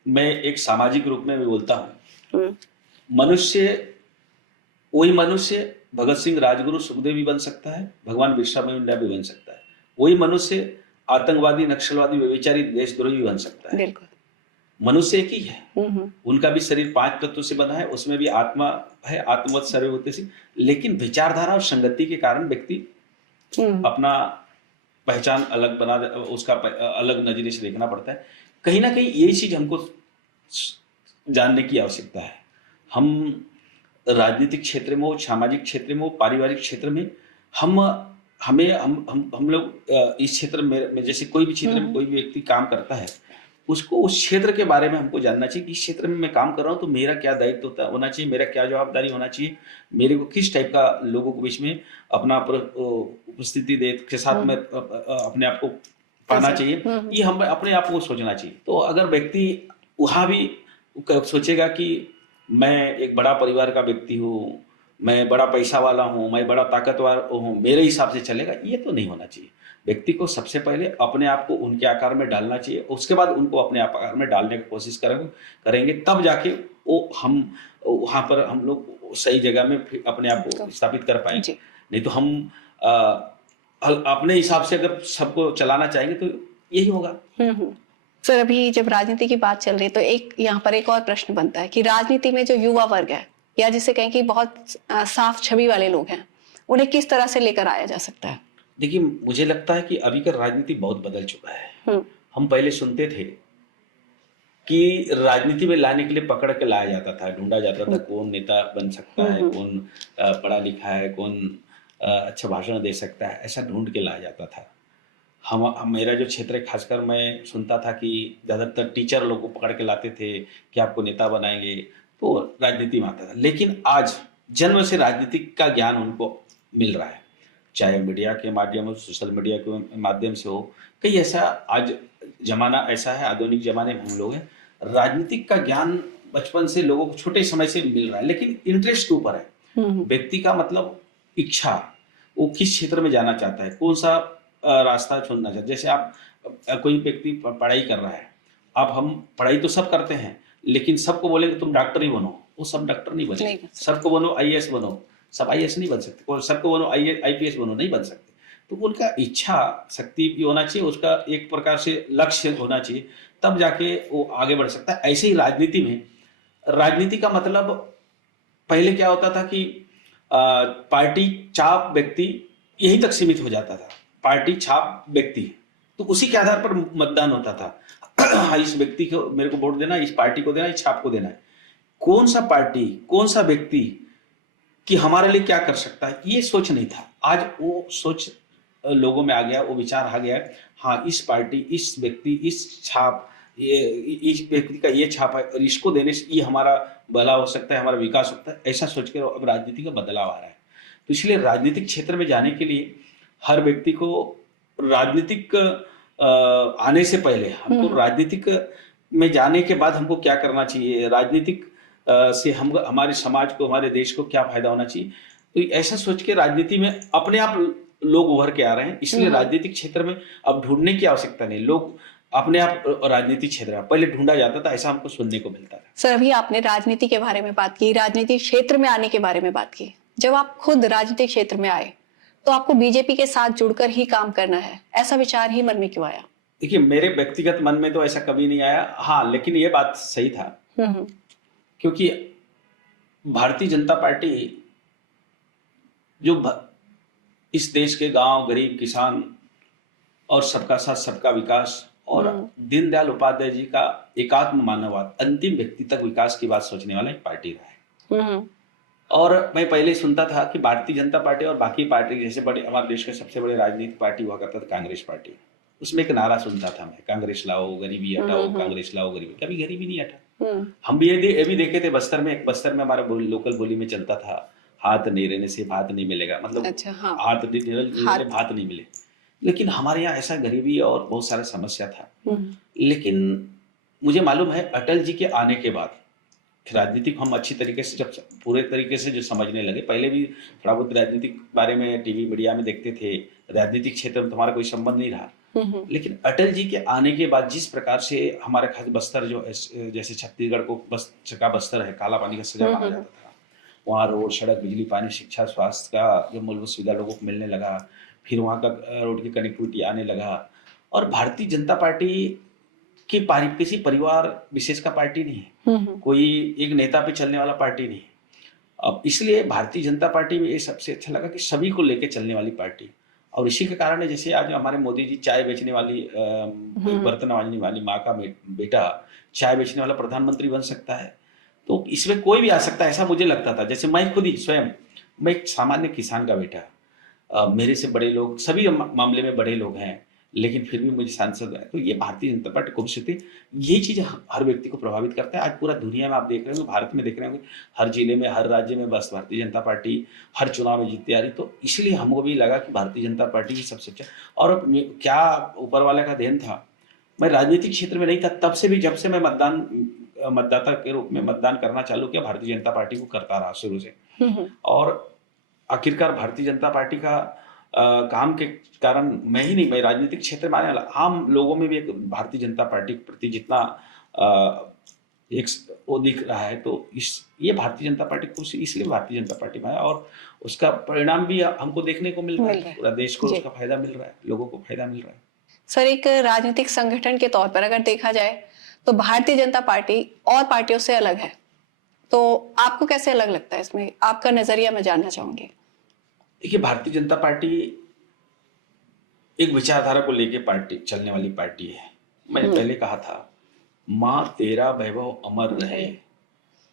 मैं एक सामाजिक रूप में भी बोलता हूँ, मनुष्य वही मनुष्य भगत सिंह, राजगुरु, सुखदेव भी बन सकता है, भगवान बिरसा मुंडा भी बन सकता है। वही मनुष्य आतंकवादी, नक्सलवादी, व्यभिचारी, देशद्रोही भी बन सकता है। बिल्कुल, मनुष्य एक ही है। उनका भी शरीर 5 तत्वों से बना है, उसमें भी आत्मा है, आत्मवत सर्वे होते से। लेकिन विचारधारा और संगति के कारण व्यक्ति अपना पहचान अलग बना, उसका अलग नजरिए से देखना पड़ता है। कहीं ना कहीं यही चीज हमको जानने की आवश्यकता है। हम राजनीतिक क्षेत्र में हो, सामाजिक क्षेत्र में हो, पारिवारिक क्षेत्र में हम लोग इस क्षेत्र में जैसे कोई भी क्षेत्र में कोई भी व्यक्ति काम करता है, उसको उस क्षेत्र के बारे में हमको जानना चाहिए कि इस क्षेत्र में मैं काम कर रहा हूँ तो मेरा क्या दायित्व होना चाहिए, मेरा क्या जवाबदारी होना चाहिए, मेरे को किस टाइप का लोगों के बीच में अपना उपस्थिति दे के साथ में अपने आप को पाना चाहिए, ये हम अपने आप को सोचना चाहिए। तो अगर व्यक्ति वहाँ भी सोचेगा कि मैं एक बड़ा परिवार का व्यक्ति हूँ, मैं बड़ा पैसा वाला हूँ, मैं बड़ा ताकतवर हूँ, मेरे हिसाब से चलेगा, ये तो नहीं होना चाहिए। व्यक्ति को सबसे पहले अपने आप को उनके आकार में डालना चाहिए, उसके बाद उनको अपने आकार में डालने की कोशिश करेंगे, तब जाके वो हम वहाँ पर हम लोग सही जगह में फिर अपने आप को स्थापित कर पाएंगे। जी। नहीं तो हम अ, अपने हिसाब से अगर सबको चलाना चाहेंगे तो यही होगा। हम्म। सर, अभी जब राजनीति की बात चल रही है तो एक यहाँ पर एक और प्रश्न बनता है कि राजनीति में जो युवा वर्ग है, या जिसे कहें कि बहुत साफ छवि वाले लोग हैं, उन्हें किस तरह से लेकर आया जा सकता है? देखिए, मुझे लगता है कि अभी का राजनीति बहुत बदल चुका है। हम पहले सुनते थे कि राजनीति में लाने के लिए पकड़ के लाया जाता था, ढूंढा जाता था कौन नेता बन सकता है, कौन पढ़ा लिखा है, कौन अच्छा भाषण दे सकता है, ऐसा ढूंढ के लाया जाता था। मेरा जो क्षेत्र है, खासकर मैं सुनता था कि ज़्यादातर टीचर लोग को पकड़ के लाते थे कि आपको नेता बनाएंगे, तो राजनीति में आता था। लेकिन आज जन्म से राजनीतिक का ज्ञान उनको मिल रहा है, चाहे मीडिया के माध्यम हो, सोशल मीडिया के माध्यम से हो। कई ऐसा आज जमाना ऐसा है, आधुनिक जमाने में हम लोग हैं, राजनीतिक का ज्ञान बचपन से लोगों को छोटे समय से मिल रहा है, लेकिन इंटरेस्ट के ऊपर है। व्यक्ति का मतलब इच्छा, वो किस क्षेत्र में जाना चाहता है, कौन सा रास्ता चुनना चाहता है। जैसे आप कोई व्यक्ति पढ़ाई कर रहा है, आप हम पढ़ाई तो सब करते हैं, लेकिन सबको बोलेंगे तुम डॉक्टर ही बनो, वो सब डॉक्टर नहीं बने। सबको बनो आईएएस बनो, सब आईएएस नहीं बन सकते, और सबको बनो आईपीएस बनो, नहीं बन सकते। तो उनका इच्छा शक्ति भी होना चाहिए, उसका एक प्रकार से लक्ष्य होना चाहिए, तब जाके वो आगे बढ़ सकता है। ऐसे ही राजनीति में, राजनीति का मतलब पहले क्या होता था कि पार्टी छाप व्यक्ति यहीं तक सीमित हो जाता था, पार्टी छाप व्यक्ति, तो उसी के आधार पर मतदान होता था। हाँ, इस व्यक्ति को मेरे को वोट देना, इस पार्टी को देना, इस छाप को देना है। कौन सा पार्टी, कौन सा व्यक्ति कि हमारे लिए क्या कर सकता है, ये सोच नहीं था। आज वो सोच लोगों में आ गया, वो विचार आ गया, हाँ इस पार्टी, इस व्यक्ति, इस छाप, ये इस व्यक्ति का ये छाप है और इसको देने से ये हमारा भला हो सकता है, हमारा विकास होता है, ऐसा सोच कर अब राजनीति का बदलाव आ रहा है। तो इसलिए राजनीतिक क्षेत्र में जाने के लिए हर व्यक्ति को राजनीतिक आने से पहले हमको राजनीतिक में जाने के बाद हमको क्या करना चाहिए, राजनीतिक से हम हमारे समाज को, हमारे देश को क्या फायदा होना चाहिए, तो ऐसा सोच के राजनीति में अपने आप लोग उभर के आ रहे हैं। इसलिए राजनीतिक क्षेत्र में अब ढूंढने की आवश्यकता नहीं, लोग अपने आप राजनीतिक क्षेत्र में पहले ढूंढा जाता था, ऐसा हमको सुनने को मिलता था। सर, अभी आपने राजनीति के बारे में बात की, राजनीतिक क्षेत्र में आने के बारे में बात की। जब आप खुद राजनीतिक क्षेत्र में आए तो आपको बीजेपी के साथ जुड़कर ही काम करना है, ऐसा विचार ही मन में क्यों आया? देखिए, मेरे व्यक्तिगत मन में तो ऐसा कभी नहीं आया, हाँ लेकिन ये बात सही था, क्योंकि भारतीय जनता पार्टी जो इस देश के गांव, गरीब, किसान और सबका साथ सबका विकास और दीनदयाल उपाध्याय जी का एकात्म मानववाद, अंतिम व्यक्ति तक विकास की बात सोचने वाला एक पार्टी रहा है। और मैं पहले सुनता था कि भारतीय जनता पार्टी और बाकी पार्टी जैसे बड़े, हमारे देश के सबसे बड़े राजनीतिक पार्टी हुआ करता था कांग्रेस पार्टी, उसमें एक नारा सुनता था मैं, कांग्रेस लाओ गरीबी हटाओ, कांग्रेस लाओ गरीबी, कभी गरीबी नहीं हटा। हम भी ये भी देखे थे बस्तर में, हमारा लोकल बोली में चलता था, हाथ नहीं रहने से भात नहीं मिलेगा, मतलब अच्छा, हाँ। हाथ भात नहीं मिले। लेकिन हमारे यहाँ ऐसा गरीबी और बहुत सारा समस्या था। लेकिन मुझे मालूम है अटल जी के आने के बाद राजनीति को हम अच्छी तरीके से, जब पूरे तरीके से जो समझने लगे, पहले भी थोड़ा बहुत राजनीतिक बारे में टीवी मीडिया में देखते थे, राजनीतिक क्षेत्र में तुम्हारा कोई संबंध नहीं रहा, लेकिन अटल जी के आने के बाद जिस प्रकार से हमारे खास बस्तर जो जैसे छत्तीसगढ़ को बस्तर है, काला पानी का सजा माना जाता था, वहाँ रोड, सड़क, बिजली, पानी, शिक्षा, स्वास्थ्य का जो मूलभूत सुविधा लोगों को मिलने लगा, फिर वहाँ का रोड की कनेक्टिविटी आने लगा। और भारतीय जनता पार्टी की किसी परिवार विशेष का पार्टी नहीं है, कोई एक नेता पे चलने वाला पार्टी नहीं है। अब इसलिए भारतीय जनता पार्टी में ये सबसे अच्छा लगा कि सभी को लेके चलने वाली पार्टी, और इसी के कारण है जैसे आज हमारे मोदी जी चाय बेचने वाली, बर्तन मांजने वाली माँ का बेटा चाय बेचने वाला प्रधानमंत्री बन सकता है, तो इसमें कोई भी आ सकता है, ऐसा मुझे लगता था। जैसे मैं खुद ही स्वयं, मैं एक सामान्य किसान का बेटा, मेरे से बड़े लोग सभी मामले में बड़े लोग हैं, लेकिन फिर भी मुझे सांसद है, तो ये भारतीय जनता पार्टी को से ये चीज़ हर व्यक्ति को प्रभावित करता है। आज पूरा दुनिया में आप देख रहे होंगे, भारत में देख रहे होंगे, हर जिले में, हर राज्य में बस भारतीय जनता पार्टी हर चुनाव में जीतती आ रही। तो इसलिए हमको भी लगा कि भारतीय जनता पार्टी ही सबसे अच्छा। और क्या ऊपर वाले का देन था, मैं राजनीतिक क्षेत्र में नहीं था तब से भी, जब से मैं मतदाता के रूप में मतदान करना चालू किया, भारतीय जनता पार्टी को करता रहा शुरू से। और आखिरकार भारतीय जनता पार्टी का काम के कारण मैं ही नहीं, मैं राजनीतिक क्षेत्र में आने वाला आम लोगों में भी एक भारतीय जनता पार्टी के प्रति जितना अ, एक वो दिख रहा है, तो इस ये भारतीय जनता पार्टी खुश इसलिए भारतीय जनता पार्टी में है, और उसका परिणाम भी हमको देखने को मिल रहा मिल रहा है। है। पूरा देश को जी। उसका फायदा मिल रहा है, लोगों को फायदा मिल रहा है। सर, एक राजनीतिक संगठन के तौर पर अगर देखा जाए तो भारतीय जनता पार्टी और पार्टियों से अलग है, तो आपको कैसे अलग लगता है? इसमें आपका नजरिया मैं जानना चाहूंगी। देखिए, भारतीय जनता पार्टी एक विचारधारा को लेके पार्टी चलने वाली पार्टी है। मैंने पहले कहा था, माँ तेरा वैभव अमर रहे,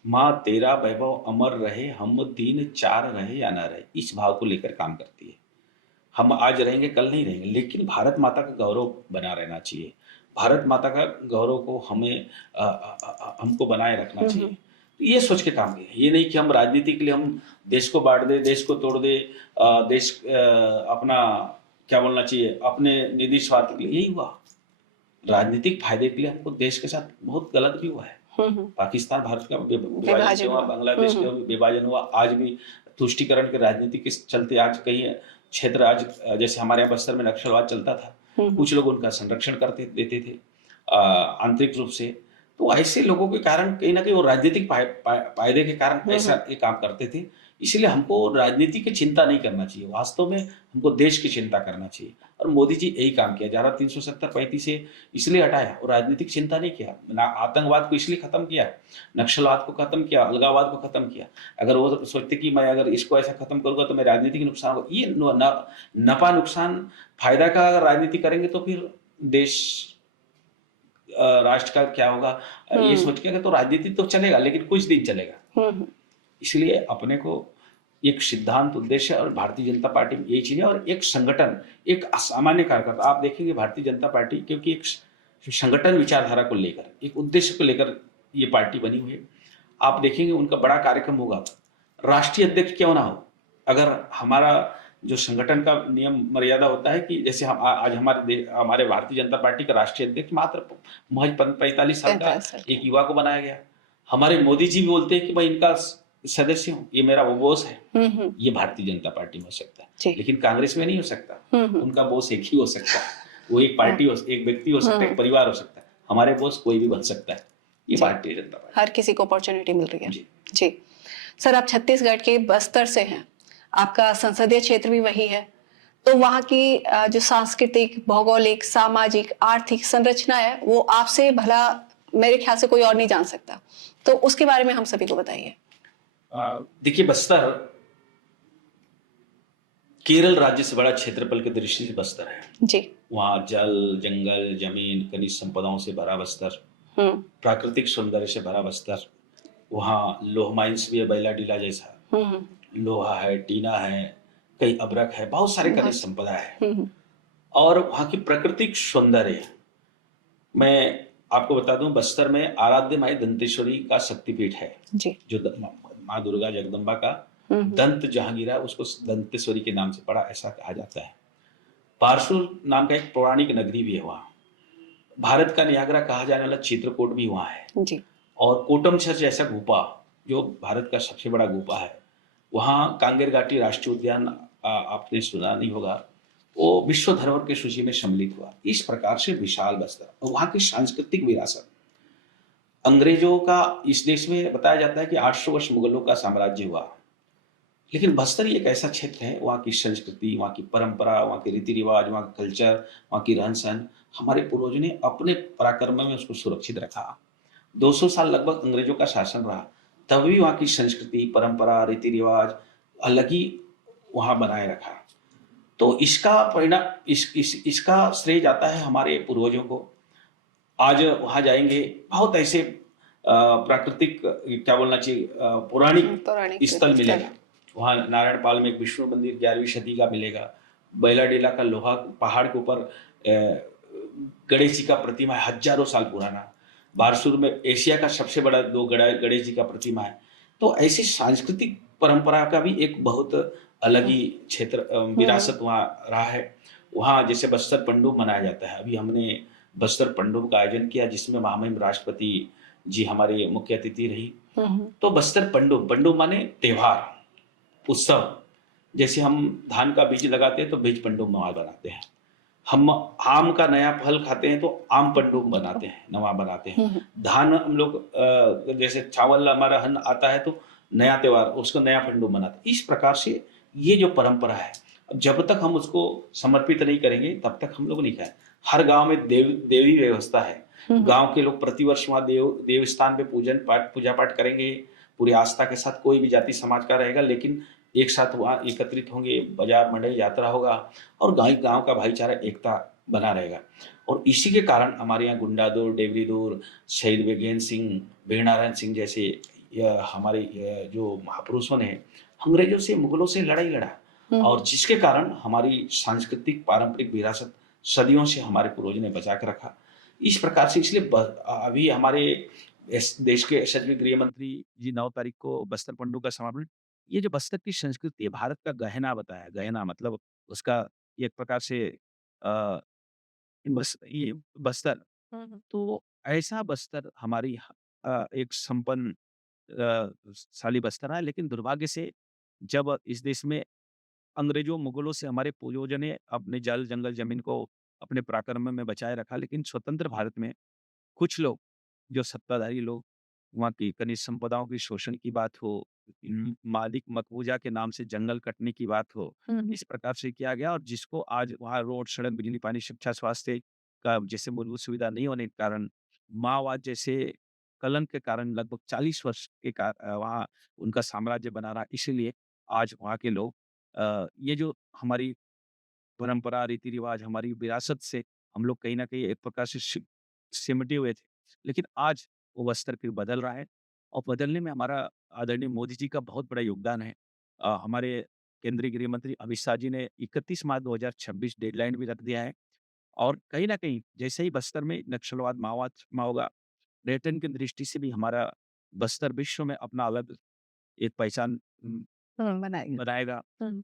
माँ तेरा वैभव अमर रहे, हम दीन चार रहे या ना रहे, इस भाव को लेकर काम करती है। हम आज रहेंगे, कल नहीं रहेंगे, लेकिन भारत माता का गौरव बना रहना चाहिए। भारत माता का गौरव को हमें हमको बनाए रखना चाहिए। तो ये सोच के काम किया, ये नहीं कि हम राजनीति के लिए हम देश को बांट दे, देश को तोड़ दे, देश अपना क्या बोलना चाहिए, अपने निजी स्वार्थ के लिए। यही हुआ, राजनीतिक फायदे के लिए हमको देश के साथ बहुत गलत भी हुआ है। पाकिस्तान भारत का विभाजन हुआ, बांग्लादेश का विभाजन हुआ, आज भी तुष्टीकरण के राजनीति के चलते आज कई क्षेत्र, आज जैसे हमारे यहाँ बस्तर में नक्सलवाद चलता था, कुछ लोग उनका संरक्षण करते देते थे आंतरिक रूप से। तो ऐसे लोगों के कारण कहीं ना कहीं वो राजनीतिक फायदे के कारण ऐसा ये काम करते थे। इसलिए हमको राजनीति की चिंता नहीं करना चाहिए, वास्तव में हमको देश की चिंता करना चाहिए। और मोदी जी यही काम किया, धारा 370-35 से इसलिए हटाया और राजनीतिक चिंता नहीं किया, ना आतंकवाद को इसलिए खत्म किया, नक्सलवाद को खत्म किया, अलगाववाद को खत्म किया। अगर वो सोचते कि मैं अगर इसको ऐसा खत्म करूंगा तो मैं राजनीतिक नुकसान होगा, ये नफा नुकसान फायदा का अगर राजनीति करेंगे तो फिर देश राष्ट्र का क्या होगा, ये सोच के तो राजनीति तो चलेगा लेकिन कुछ दिन चलेगा। इसलिए अपने को एक सिद्धांत उद्देश्य और भारतीय जनता पार्टी में यही चीज है, और एक संगठन, एक असामान्य कार्यकर्ता आप देखेंगे भारतीय जनता पार्टी, क्योंकि एक संगठन विचारधारा को लेकर, एक उद्देश्य को लेकर ये पार्टी बनी हुई है। आप देखेंगे उनका बड़ा कार्यक्रम होगा, राष्ट्रीय अध्यक्ष क्यों ना हो, अगर हमारा जो संगठन का नियम मर्यादा होता है कि जैसे हम आज हमारे भारतीय जनता पार्टी का राष्ट्रीय अध्यक्ष मात्र महज 45 साल का एक युवा को बनाया गया। हमारे मोदी जी भी बोलते हैं कि मैं इनका सदस्य हूँ, ये मेरा वो बॉस है। ये भारतीय जनता पार्टी में हो सकता है, लेकिन कांग्रेस में नहीं हो सकता। उनका बॉस एक ही हो सकता है, वो एक पार्टी हो, एक व्यक्ति हो सकता है, एक परिवार हो सकता है। हमारे बॉस कोई भी बन सकता है, ये भारतीय जनता पार्टी, हर किसी को अपॉर्चुनिटी मिल रही है। जी सर, आप छत्तीसगढ़ के बस्तर से हैं, आपका संसदीय क्षेत्र भी वही है, तो वहाँ की जो सांस्कृतिक, भौगोलिक, सामाजिक, आर्थिक संरचना है वो आपसे भला मेरे ख्याल से कोई और नहीं जान सकता, तो उसके बारे में हम सभी को बताइए। देखिए, बस्तर केरल राज्य से बड़ा क्षेत्रफल के दृष्टि से बस्तर है जी। वहाँ जल, जंगल, जमीन, खनिज संपदाओं से भरा बस्तर, प्राकृतिक सौंदर्य से भरा बस्तर। वहाँ लोह माइंस भी है, बैलाडीला जैसा, लोहा है, टीना है, कई अब्रक है, बहुत सारे खनिज संपदा है। और वहाँ की प्राकृतिक सौंदर्य, मैं आपको बता दूं, बस्तर में आराध्य माई दंतेश्वरी का शक्तिपीठ है जी। जो माँ दुर्गा जगदम्बा का दंत जहांगीरा, उसको दंतेश्वरी के नाम से पड़ा, ऐसा कहा जाता है। पारसुर नाम का एक पौराणिक नगरी भी है वहाँ। भारत का नियाग्रा कहा जाने वाला चित्रकूट भी वहाँ है जी। और कोटमचर जैसा गुफा, जो भारत का सबसे बड़ा गुफा है, वहाँ कांगेर घाटी राष्ट्रीय उद्यान आपने सुना नहीं होगा, वो विश्व धरोहर की सूची में सम्मिलित हुआ। इस प्रकार से विशाल बस्तर और वहाँ की सांस्कृतिक विरासत, अंग्रेजों का इस देश में बताया जाता है कि 800 वर्ष मुगलों का साम्राज्य हुआ, लेकिन बस्तर एक ऐसा क्षेत्र है, वहाँ की संस्कृति, वहाँ की परंपरा, वहाँ के रीति रिवाज, वहाँ का कल्चर, वहाँ की रहन सहन, हमारे पूर्वजों ने अपने पराक्रम में उसको सुरक्षित रखा। 200 साल लगभग अंग्रेजों का शासन रहा, तब भी वहाँ की संस्कृति, परंपरा, रीति रिवाज अलग ही वहाँ बनाए रखा। तो इसका परिणाम, इसका श्रेय जाता है हमारे पूर्वजों को। आज वहाँ जाएंगे, बहुत ऐसे प्राकृतिक, क्या बोलना चाहिए, पौराणिक स्थल मिलेगा। वहाँ नारायण पाल में एक विष्णु मंदिर 11वीं शती का मिलेगा। बैलाडीला का लोहा पहाड़ के ऊपर गणेश जी का प्रतिमा है, हजारों साल पुराना। बारसूर में एशिया का सबसे बड़ा 2 गणेश जी का प्रतिमा है। तो ऐसी सांस्कृतिक परंपरा का भी एक बहुत अलग ही क्षेत्र, विरासत वहाँ रहा है। वहाँ जैसे बस्तर पंडुब मनाया जाता है, अभी हमने बस्तर पंडुब का आयोजन किया, जिसमें महामहिम राष्ट्रपति जी हमारे मुख्य अतिथि रही। तो बस्तर पंडुब, पंडुब माने त्योहार, उत्सव, जैसे हम धान का बीज लगाते हैं तो बीज पंडुम नवा बनाते हैं। हम आम का नया फल खाते हैं तो आम पंडुम बनाते हैं, नवा बनाते हैं। हम्म, धान हम लोग जैसे चावल हमारा अन्न आता है तो नया त्योहार उसको नया पंडुम बनाते हैं। इस प्रकार से ये जो परंपरा है, जब तक हम उसको समर्पित नहीं करेंगे तब तक हम लोग नहीं खाएँ। हर गाँव में देवी व्यवस्था है। हम्म, गाँव के लोग प्रतिवर्ष वहाँ देव स्थान पे पूजा पाठ करेंगे, पूरी आस्था के साथ कोई भी जाति समाज का रहेगा, लेकिन एक साथ वहाँ एकत्रित होंगे, बाजार मंडई यात्रा होगा और गाँव का भाईचारा एकता बना रहेगा। और इसी के कारण हमारे यहाँ गुंडा दौर, डेवरी दौर, शहीद विज्ञान सिंह, वीरनारायण सिंह जैसे हमारे जो महापुरुषों ने अंग्रेजों से, मुगलों से लड़ाई लड़ा और जिसके कारण हमारी सांस्कृतिक पारंपरिक विरासत सदियों से हमारे पूर्वजों ने बचा के रखा। इस प्रकार से इसलिए अभी हमारे इस देश के यशस्वी गृह मंत्री जी 9 तारीख को बस्तर पंडू का समापन। ये जो बस्तर की संस्कृति है, भारत का गहना बताया, गहना मतलब उसका एक प्रकार से अ, ये बस्तर, तो ऐसा बस्तर हमारी एक संपन्न शाली बस्तर है, लेकिन दुर्भाग्य से जब इस देश में अंग्रेजों, मुगलों से हमारे पूर्वजों ने अपने जल, जंगल, ज़मीन को अपने पराक्रम में बचाए रखा, लेकिन स्वतंत्र भारत में कुछ लोग, जो सत्ताधारी लोग, वहाँ की खनिज संपदाओं की शोषण की बात हो, मालिक मकबूजा के नाम से जंगल कटने की बात हो, इस प्रकार से किया गया और जिसको आज वहाँ रोड, सड़क, बिजली, पानी, शिक्षा, स्वास्थ्य का जैसे मूलभूत सुविधा नहीं होने के कारण, माओवाद जैसे कलंक के कारण लगभग 40 वर्ष के वहाँ उनका साम्राज्य बना रहा। इसीलिए आज वहाँ के लोग ये जो हमारी परंपरा, रीति-रिवाज, हमारी विरासत से हम लोग कहीं न कहीं एक प्रकार से सिमटे हुए थे। लेकिन आज वो स्तर फिर बदल रहा है और बदलने में हमारा आदरणीय मोदी जी का बहुत बड़ा योगदान है। हमारे केंद्रीय गृह मंत्री अमित शाह जी ने 31 मार्च 2026 डेडलाइन भी रख दिया है और कहीं न कहीं जैसे ही बस्तर में नक्सलवाद, माओवाद समाप्त होगा, पर्यटन की दृष्टि से भी हमारा बस्तर विश्व में अपना अलग एक पहचान बनाएगा। बनाएगा।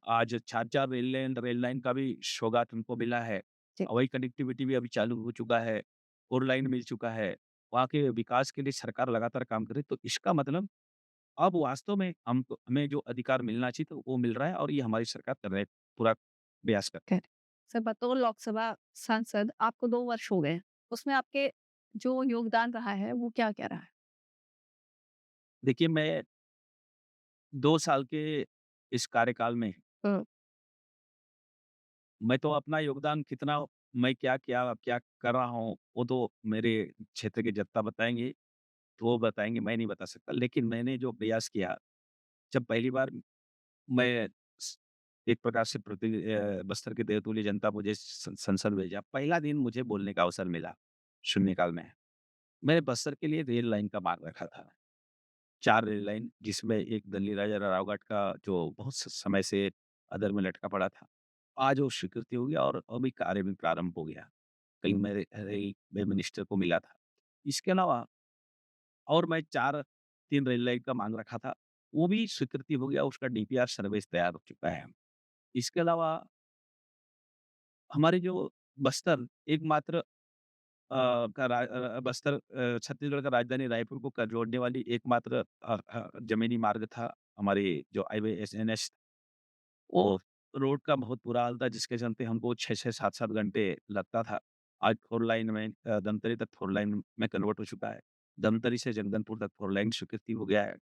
आज 4-4 रेल लाइन का भी सौगात हमको मिला है। जी। हवाई कनेक्टिविटी भी अभी चालू हो चुका है, 4 लाइन मिल चुका है। वहाँ के विकास के लिए सरकार लगातार काम कर रही है। तो इसका मतलब अब वास्तव में हमको हमें जो अधिकार मिलना चाहिए तो वो मिल रहा है और ये हमारी सरकार कर रही है, पूरा प्रयास कर करेक्ट। सर, बतौर लोकसभा सांसद आपको 2 वर्ष हो गए। उसमें आपके जो योगदान रहा है वो क्या-क्या रहा है? देखिए मैं 2 साल के इस कार्यकाल में हुँ, मैं तो अपना योगदान कितना मैं क्या कर रहा हूँ, वो तो मेरे क्षेत्र के जनता बताएँगे, तो वो बताएँगे, मैं नहीं बता सकता। लेकिन मैंने जो प्रयास किया, जब पहली बार मैं स एक प्रकार से बस्तर के देवतुल्य जनता मुझे संसद भेजा, पहला दिन मुझे बोलने का अवसर मिला, शून्यकाल में। मैंने बस्तर के लिए रेल लाइन का मार्ग रखा था। 4 रेल लाइन जिसमें एक दिल्ली राजा रावघाट का जो बहुत समय से अधर में लटका पड़ा था। आज वो स्वीकृति हो गया और अभी कार्य भी प्रारंभ हो गया। कल मैं रेलवे मिनिस्टर को मिला था। इसके अलावा और मैं 3 रेल लाइन का माँग रखा था, वो भी स्वीकृति हो गया, उसका डीपीआर सर्विस तैयार हो चुका है। इसके अलावा हमारे जो बस्तर एकमात्र छत्तीसगढ़ का राजधानी रायपुर को जोड़ने वाली एकमात्र ज़मीनी मार्ग था, हमारी जो हाईवे एसएनएच, वो रोड का बहुत बुरा हाल था जिसके चलते हमको 6-6 7-7 घंटे लगता था। आज 4 लाइन में धमतरी तक 4 लाइन में कन्वर्ट हो चुका है। धमतरी से जगदलपुर तक 4 लाइन स्वीकृति हो गया है।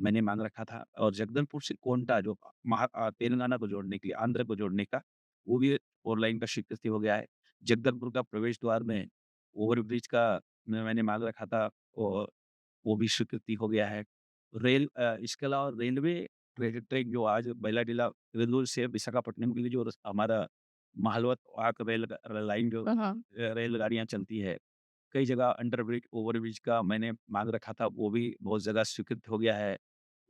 मैंने माँग रखा था और जगदलपुर से कोंटा जो तेलंगाना को जोड़ने के लिए, आंध्र को जोड़ने का, वो भी 4 लाइन का स्वीकृति हो गया है। जगदलपुर का प्रवेश द्वार में ओवरब्रिज का मैंने माँग रखा था, वो भी स्वीकृति हो गया है। इसके अलावा रेलवे ट्रेक जो आज बैलाडीला वेल्लूर से विशाखापट्टनम के लिए जो हमारा महालवत वाक लाइन जो हाँ। रेलगाड़ियाँ चलती है, कई जगह अंडरब्रिज, ओवरब्रिज का मैंने माँग रखा था, वो भी बहुत जगह स्वीकृत हो गया है।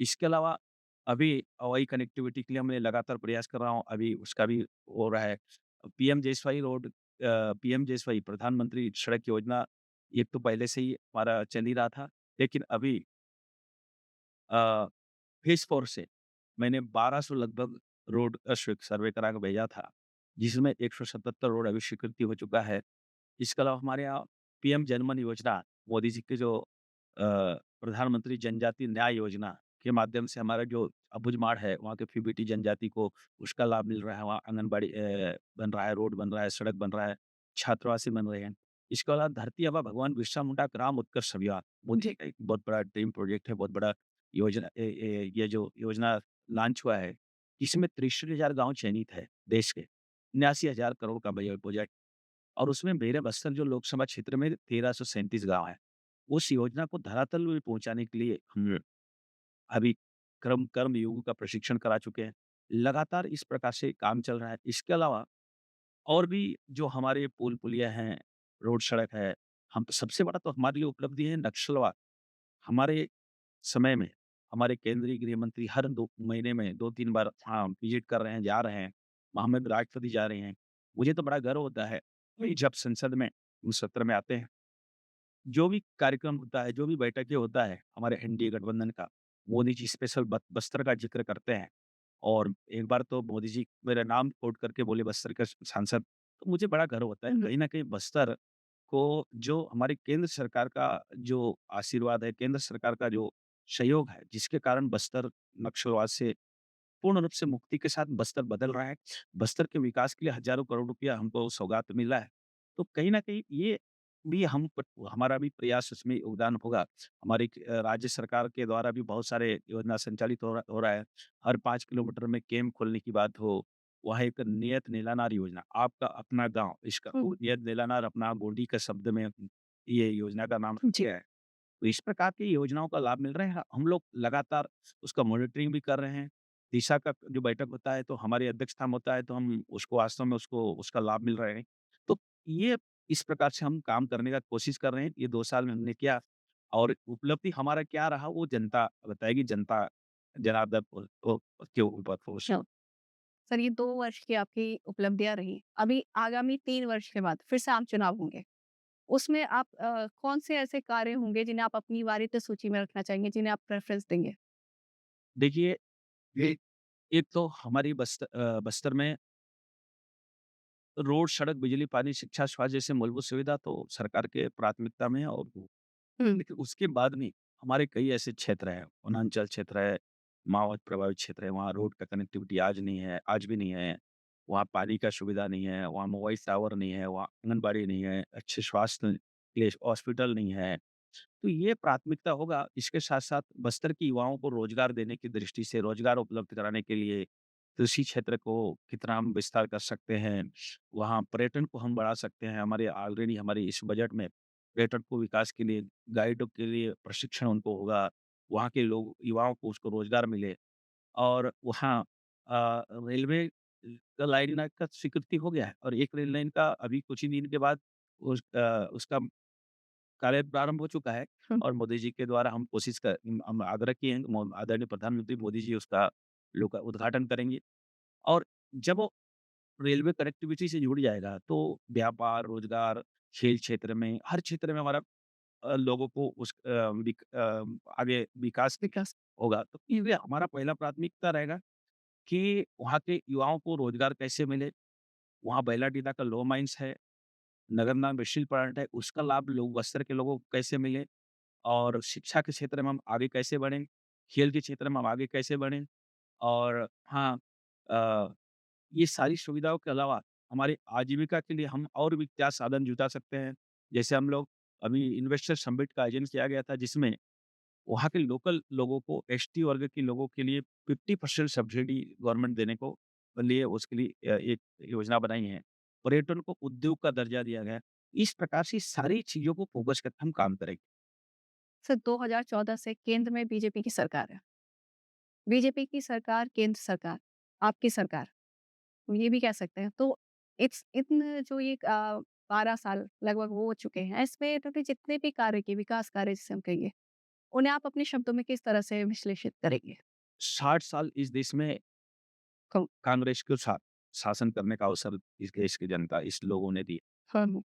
इसके अलावा अभी हवाई कनेक्टिविटी के लिए मैं लगातार प्रयास कर रहा हूँ, अभी उसका भी हो रहा है। पीएम जेएसवाई प्रधानमंत्री सड़क योजना, ये तो पहले से ही हमारा चल ही रहा था, लेकिन अभी अ, फेज़ 4 से मैंने 1200 लगभग रोड सर्वे करा के भेजा था, जिसमें 177 रोड अभी स्वीकृति हो चुका है। इसके अलावा हमारे यहाँ पीएम जनमन योजना, मोदी जी के जो प्रधानमंत्री जनजाति न्याय योजना के माध्यम से हमारा जो अबुझमाड़ है, वहाँ के पीबीटी जनजाति को उसका लाभ मिल रहा है। वहाँ आंगनबाड़ी बन रहा है, रोड बन रहा है, सड़क बन रहा है, छात्रावास बन रहे हैं। इसके अलावा धरती आबा भगवान बिरसा मुंडा ग्राम उत्कर्ष अभियान, मुझे एक बहुत बड़ा ड्रीम प्रोजेक्ट है, बहुत बड़ा योजना ये जो योजना लॉन्च हुआ है, इसमें 63,000 गाँव चयनित है देश के, 79,000 करोड़ का बजट और उसमें मेरे बस्तर जो लोकसभा क्षेत्र में 1337 गाँव हैं। उस योजना को धरातल में पहुँचाने के लिए हम अभी कर्म योगी का प्रशिक्षण करा चुके हैं। लगातार इस प्रकार से काम चल रहा है। इसके अलावा और भी जो हमारे पुल-पुलिया हैं, रोड सड़क है, हम सबसे बड़ा तो हमारे लिए उपलब्धि है नक्सलवाद। हमारे समय में हमारे केंद्रीय गृह मंत्री हर 2 महीने में 2-3 बार विज़िट कर रहे हैं, जा रहे हैं। वहाँ में राष्ट्रपति जा रहे हैं। मुझे तो बड़ा गर्व होता है, कि जब संसद में उस सत्र में आते हैं जो भी कार्यक्रम होता है, जो भी बैठकें होता है हमारे एनडीए गठबंधन का, मोदी जी स्पेशल बस्तर का ज़िक्र करते हैं और एक बार तो मोदी जी मेरा नाम कोट करके बोले बस्तर के सांसद, तो मुझे बड़ा गर्व होता है। कहीं न कहीं बस्तर को जो हमारी केंद्र सरकार का जो आशीर्वाद है, केंद्र सरकार का जो सहयोग है, जिसके कारण बस्तर नक्सलवाद से पूर्ण रूप से मुक्ति के साथ बस्तर बदल रहा है। बस्तर के विकास के लिए हज़ारों करोड़ रुपया हमको सौगात मिला है। तो कहीं न कहीं ये भी हमारा भी प्रयास उसमें योगदान होगा। हमारी राज्य सरकार के द्वारा भी बहुत सारे योजना संचालित हो रहा है। हर 5 किलोमीटर में कैंप खोलने की बात हो, वहाँ एक नियत नीलानार योजना, आपका अपना गाँव, इसका नियत नीलानार अपना गोंडी के शब्द में ये योजना का नाम जी। रखा है। तो इस प्रकार की योजनाओं का लाभ मिल रहा है। हम लोग लगातार उसका मॉनिटरिंग भी कर रहे हैं। दिशा का जो बैठक होता है, तो हमारी अध्यक्षता में होता है, तो हम उसको वास्तव में उसको उसका लाभ मिल रहे हैं। तो ये इस प्रकार से हम काम करने का कोशिश कर रहे हैं। ये 2 साल में हमने किया और उपलब्धि हमारा क्या रहा, वो जनता बताएगी। जनता जनार्दन को के ऊपर फोर्स। अच्छा। सर, ये 2 वर्ष की आपकी उपलब्धियाँ रही। अभी आगामी 3 वर्ष के बाद फिर से आम चुनाव होंगे। उसमें आप कौन से ऐसे कार्य होंगे जिन्हें आप अपनी वारित सूची में रखना चाहेंगे, जिन्हें आप प्रेफ़रेंस देंगे? देखिए, ये एक तो हमारी बस्तर में रोड, सड़क, बिजली, पानी, शिक्षा, स्वास्थ्य जैसे मूलभूत सुविधा तो सरकार के प्राथमिकता में है और लेकिन उसके बाद भी हमारे कई ऐसे क्षेत्र हैं, वनांचल क्षेत्र है, माओवाद प्रभावित क्षेत्र है, वहाँ रोड का कनेक्टिविटी आज भी नहीं है। वहाँ पानी का सुविधा नहीं है, वहाँ मोबाइल टावर नहीं है, वहाँ आंगनबाड़ी नहीं है, अच्छे स्वास्थ्य के लिए हॉस्पिटल नहीं है। तो ये प्राथमिकता होगा। इसके साथ-साथ बस्तर के युवाओं को रोज़गार देने की दृष्टि से रोज़गार उपलब्ध कराने के लिए कृषि क्षेत्र को कितना हम विस्तार कर सकते हैं, वहाँ पर्यटन को हम बढ़ा सकते हैं। हमारे इस बजट में पर्यटन को विकास के लिए गाइडों के लिए प्रशिक्षण उनको होगा, वहाँ के लोग युवाओं को उसको रोज़गार मिले और वहाँ रेलवे का लाइन का स्वीकृति हो गया है और एक रेल लाइन का अभी कुछ ही दिन के बाद उसका कार्य प्रारंभ हो चुका है हुँ। और मोदी जी के द्वारा हम आग्रह किए हैं, आदरणीय प्रधानमंत्री मोदी जी उसका लोका उद्घाटन करेंगे और जब वो रेलवे कनेक्टिविटी से जुड़ जाएगा, तो व्यापार, रोज़गार, खेल क्षेत्र में, हर क्षेत्र में हमारा लोगों को आगे विकास होगा। तो ये हमारा पहला प्राथमिकता रहेगा कि वहाँ के युवाओं को रोज़गार कैसे मिले? वहाँ बैलाडीला का लो माइन्स है, नगरनार स्टील प्लांट है, उसका लाभ लोग बस्तर के लोगों को कैसे मिले? और शिक्षा के क्षेत्र में हम आगे कैसे बढ़ें? खेल के क्षेत्र में हम आगे कैसे बढ़ें? और हाँ, अ, ये सारी सुविधाओं के अलावा हमारी आजीविका के लिए हम और भी क्या साधन जुटा सकते हैं? जैसे हम लोग अभी इन्वेस्टर समिट का आयोजन किया गया था जिसमें वहाँ के लोकल लोगों को एसटी वर्ग के लोगों के लिए 50% सब्सिडी गवर्नमेंट देने को लिए उसके लिए एक योजना बनाई है। पर्यटन को उद्योग का दर्जा दिया गया है। इस प्रकार से सारी चीज़ों को फोकस करके हम काम करेंगे। सर, 2014 से केंद्र में बीजेपी की सरकार है। बीजेपी की सरकार, केंद्र सरकार, आपकी सरकार, ये भी कह सकते हैं। तो इट्स इन जो ये 12 साल लगभग हो चुके हैं, इसमें इन्होंने जितने भी कार्य किए, विकास कार्य जिसे हम कहेंगे, उन्हें आप अपने शब्दों में किस तरह से विश्लेषित करेंगे? 60 साल इस देश में कौ कांग्रेस को शासन करने का अवसर इस देश की जनता, इस लोगों ने दिया हाँ।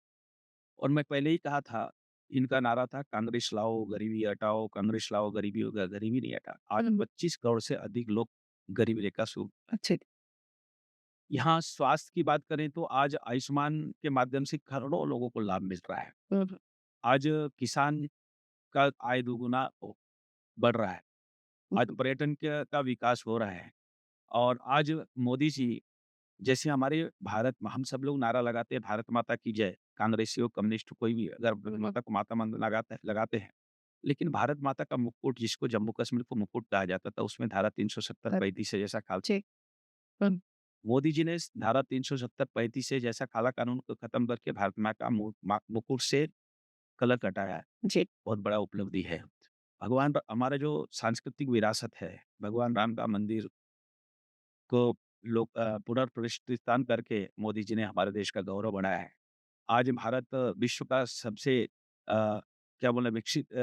और मैं पहले ही कहा था, इनका नारा था कांग्रेस लाओ, गरीबी हटाओ, कांग्रेस लाओ, गरीबी नहीं हटा। आज हुँ। 25 करोड़ से अधिक लोग गरीबी रेखा से अच्छे। यहाँ स्वास्थ्य की बात करें तो आज आयुष्मान के माध्यम से करोड़ों लोगों को लाभ मिल रहा है। हुँ, हुँ। आज किसान का आय दुगुना बढ़ रहा है। आज हम्म, पर्यटन का विकास हो रहा है और आज मोदी जी जैसे हमारे भारत हम सब लोग नारा लगाते हैं भारत माता की जय, कांग्रेसी हो, कम्युनिस्ट हो, कोई भी अगर भारत माता को माता मन लगाते हैं। लेकिन भारत माता का मुकुट जिसको जम्मू कश्मीर को मुकुट कहा जाता था, उसमें धारा 370 35 से जैसा जी। हम्म, मोदी जी ने इस धारा 370-35 से जैसा काला कानून को खत्म करके भारत माँ का मुकुट से कलंक हटाया है, जी। बहुत बड़ा उपलब्धि है। हमारा जो सांस्कृतिक विरासत है, भगवान राम का मंदिर को लोग पुनर्प्रतिष्ठान करके मोदी जी ने हमारे देश का गौरव बढ़ाया है। आज भारत विश्व का सबसे क्या बोले विकसित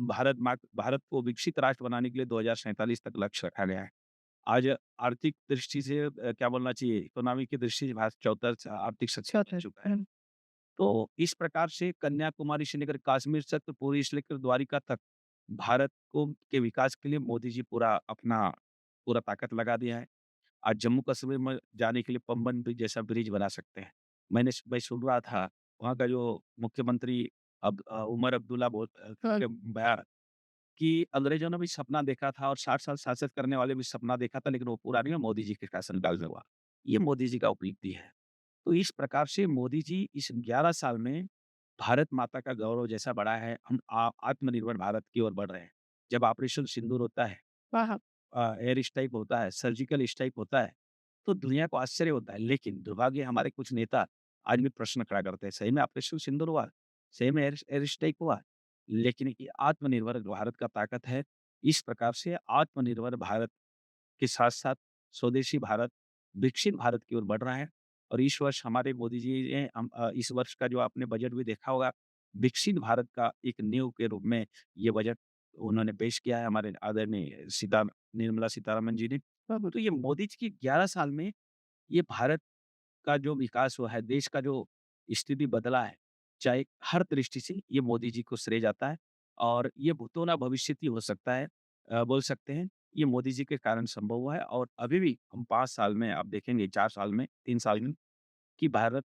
भारत को विकसित राष्ट्र बनाने के लिए 2047 तक लक्ष्य रखा गया है। आज आर्थिक दृष्टि से क्या बोलना चाहिए इकोनॉमी की दृष्टि से भारत चौथा आर्थिक शक्ति बन चौथर। चुका है। तो इस प्रकार से कन्याकुमारी से लेकर कश्मीर तक तो पूरी से लेकर द्वारिका तक भारत को के विकास के लिए मोदी जी पूरा ताकत लगा दिया है। आज जम्मू कश्मीर में जाने के लिए पम्बन ब्रिज जैसा ब्रिज बना सकते हैं। मैं सुन रहा था वहाँ का जो मुख्यमंत्री उमर अब्दुल्ला हाँ, के बयान कि अंग्रेज़ों ने भी सपना देखा था और 60 साल शासित करने वाले भी सपना देखा था लेकिन वो पूरा नहीं हुआ, मोदी जी के शासनकाल में हुआ। ये मोदी जी का उपलब्धि है। तो इस प्रकार से मोदी जी इस 11 साल में भारत माता का गौरव जैसा बढ़ा है, हम आत्मनिर्भर भारत की ओर बढ़ रहे हैं। जब ऑपरेशन सिंदूर होता है वाह। एयर स्ट्राइक होता है, सर्जिकल स्ट्राइक होता है, तो दुनिया को आश्चर्य होता है। लेकिन दुर्भाग्य हमारे कुछ नेता आज भी प्रश्न खड़ा करते हैं, सही में ऑपरेशन सिंदूर हुआ? सही में एयर एयर स्ट्राइक हुआ? लेकिन ये आत्मनिर्भर भारत का ताकत है। इस प्रकार से आत्मनिर्भर भारत के साथ-साथ स्वदेशी भारत, विकसित भारत की ओर बढ़ रहा है और इस वर्ष हमारे मोदी जी ने इस वर्ष का जो आपने बजट भी देखा होगा, विकसित भारत का एक नींव के रूप में ये बजट उन्होंने पेश किया है हमारे आदरणीय निर्मला सीतारमण जी ने। हम्म, तो ये मोदी जी के 11 साल में ये भारत का जो विकास हुआ है, देश का जो स्थिति बदला है, चाहे हर दृष्टि से ये मोदी जी को श्रेय जाता है और ये भूतो ना भविष्यति हो सकता है बोल सकते हैं, ये मोदी जी के कारण संभव हुआ है और अभी भी हम 5 साल में आप देखेंगे 4 साल में, 3 साल में कि भारत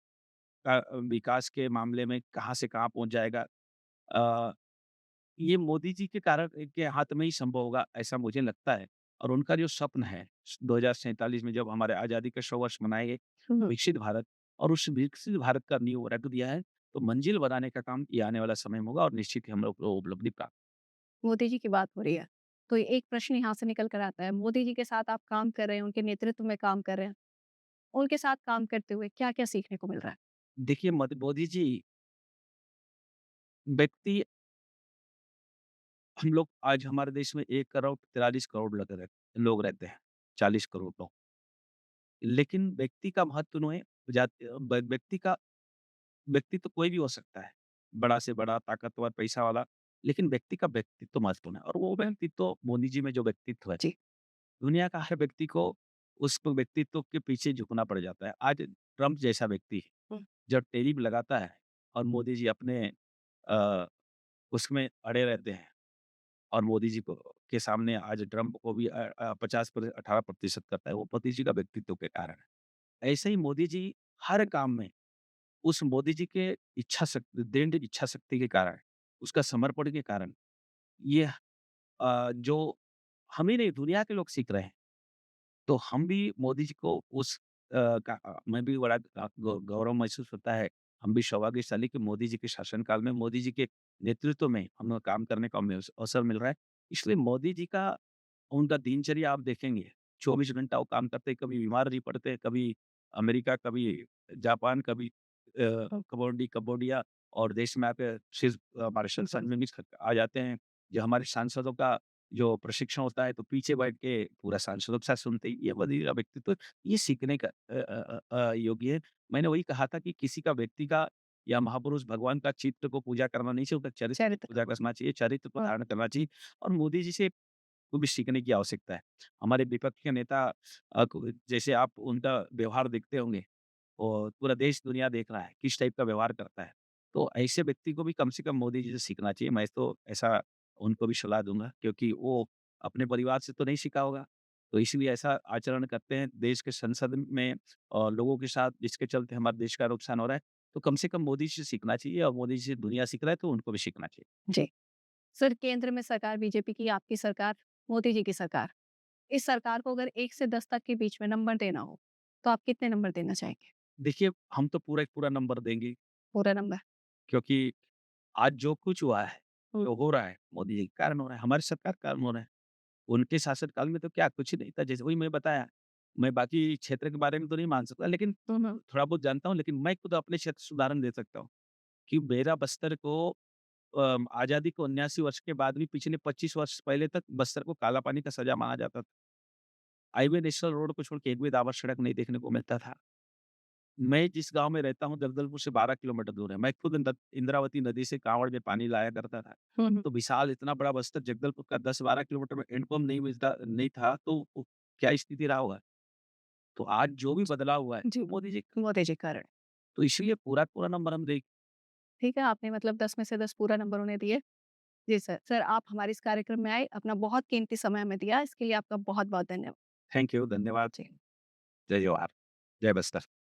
का विकास के मामले में कहाँ से कहाँ पहुँच जाएगा। अ, ये मोदी जी के कारण के हाथ में ही संभव होगा, ऐसा मुझे लगता है और उनका जो स्वप्न है 2047 में जब हमारे आज़ादी के 100 वर्ष मनाएँगे, हम्म। विकसित भारत और उस विकसित भारत का नींव रख दिया है, तो मंजिल बनाने का काम ये आने वाला समय में होगा और निश्चित ही हम लोग को उपलब्धि प्राप्त मोदी जी की बात हो रही है, तो एक प्रश्न यहाँ से निकल कर आता है, मोदी जी के साथ आप काम कर रहे हैं, उनके नेतृत्व में काम कर रहे हैं, उनके साथ काम करते हुए क्या-क्या सीखने को मिल रहा है? देखिए मोदी जी व्यक्ति हम लोग आज हमारे देश में 1 करोड़ 43 करोड़ लोग रहते हैं, 40 करोड़ लोग। लेकिन व्यक्ति का महत्व नहीं है, व्यक्ति तो कोई भी हो सकता है, बड़ा से बड़ा, ताकतवर, पैसा वाला, लेकिन व्यक्ति का व्यक्तित्व महत्वपूर्ण है और वो व्यक्तित्व मोदी जी में जो व्यक्तित्व है, जी। दुनिया का हर व्यक्ति को उस व्यक्तित्व के पीछे झुकना पड़ जाता है। आज ट्रम्प जैसा व्यक्ति हुँ, जब टेरिफ लगाता है और मोदी जी अपने अ, उसमें अड़े रहते हैं और मोदी जी को के सामने आज ट्रम्प को भी 50 पर 18% करता है, वो मोदी जी का व्यक्तित्व के कारण है। ऐसे ही मोदी जी हर काम में उस मोदी जी के दृढ़ इच्छा शक्ति के कारण, उसका समर्पण के कारण ये जो हम ही नहीं दुनिया के लोग सीख रहे हैं। तो हम भी मोदी जी को मैं भी बड़ा गौरव महसूस होता है। हम भी सौभाग्यशाली कि मोदी जी के शासनकाल में, मोदी जी के नेतृत्व में हमें काम करने का हमें अवसर मिल रहा है। इसलिए मोदी जी का उनका दिनचर्या आप देखेंगे, 24 घंटा वो काम करते हैं, कभी बीमार नहीं पड़ते, कभी अमेरिका, कभी जापान, कभी कंबोडिया और देश में आके हमारे संसद में भी आ जाते हैं। जो हमारे सांसदों का जो प्रशिक्षण होता है, तो पीछे बैठ के पूरा सांसदों के साथ सुनते हैं। ये मोदी का व्यक्तित्व ये सीखने का योग्य है। मैंने वही कहा था कि किसी का व्यक्ति का या महापुरुष भगवान का चित्र को पूजा करना नहीं चाहिए, उनका चरित्र को चरित्र। पूजा करना चाहिए, चरित्र को हाँ, धारण करना चाहिए और मोदी जी से को भी सीखने की आवश्यकता है। हमारे विपक्ष के नेता जैसे आप उनका व्यवहार देखते होंगे और पूरा देश दुनिया देख रहा है, किस टाइप का व्यवहार करता है। तो ऐसे व्यक्ति को भी कम से कम मोदी जी से सीखना चाहिए। मैं तो ऐसा उनको भी सलाह दूँगा क्योंकि वो अपने परिवार से तो नहीं सीखा होगा। तो इसलिए ऐसा आचरण करते हैं देश के संसद में लोगों के साथ जिसके चलते हमारे देश का नुकसान हो रहा है। तो कम से कम मोदी जी से सीखना चाहिए और मोदी जी से दुनिया सीख रहा है तो उनको भी सीखना चाहिए। जी। सर केंद्र में सरकार बीजेपी की, आपकी सरकार मोदी जी की सरकार। इस सरकार को अगर 1 से 10 तक के बीच में नंबर देना हो, तो आप कितने नंबर देना चाहेंगे? देखिए, हम तो पूरा एक पूरा नंबर देंगे पूरा नंबर? क्योंकि आज जो कुछ हुआ है, हुँ, जो हो रहा है, मोदी जी के कारण हो रहा है, हमारी सरकार के कारण हो रहा है। उनके शासनकाल में तो क्या कुछ नहीं था, जैसे वही मैं बताया, मैं बाकी क्षेत्र के बारे में तो नहीं मान सकता लेकिन हुँ, हुँ। थोड़ा बहुत जानता हूँ, लेकिन मैं खुद अपने क्षेत्र से उदाहरण दे सकता हूँ कि मेरा बस्तर को आज़ादी को 79 वर्ष के बाद भी पिछले 25 वर्ष पहले तक बस्तर को काला पानी का सज़ा माना जाता था। हाईवे नेशनल रोड को छोड़ के एक भी दावर सड़क नहीं देखने को मिलता था। मैं जिस गाँव में रहता हूँ जगदलपुर से 12 किलोमीटर दूर है। मैं खुद इंद्रावती नदी से काँवड़ में पानी लाया करता था। हुँ, हुँ। तो विशाल इतना बड़ा बस्तर जगदलपुर का 10-12 किलोमीटर में हैंडपंप नहीं था तो क्या स्थिति रहा होगा? तो आज जो भी बदलाव हुआ है, जी, वो मोदी जी मोदी जी के कारण। तो इसलिए पूरा नंबर हम दें। ठीक है, आपने मतलब 10 में से 10 पूरा नंबर उन्हें दिए। जी सर। सर, आप हमारे इस कार्यक्रम में आए, अपना बहुत कीमती समय हमें दिया, इसके लिए आपका बहुत-बहुत धन्यवाद। थैंक यू, धन्यवाद। जी। जय जवाहर, जय बस्तर।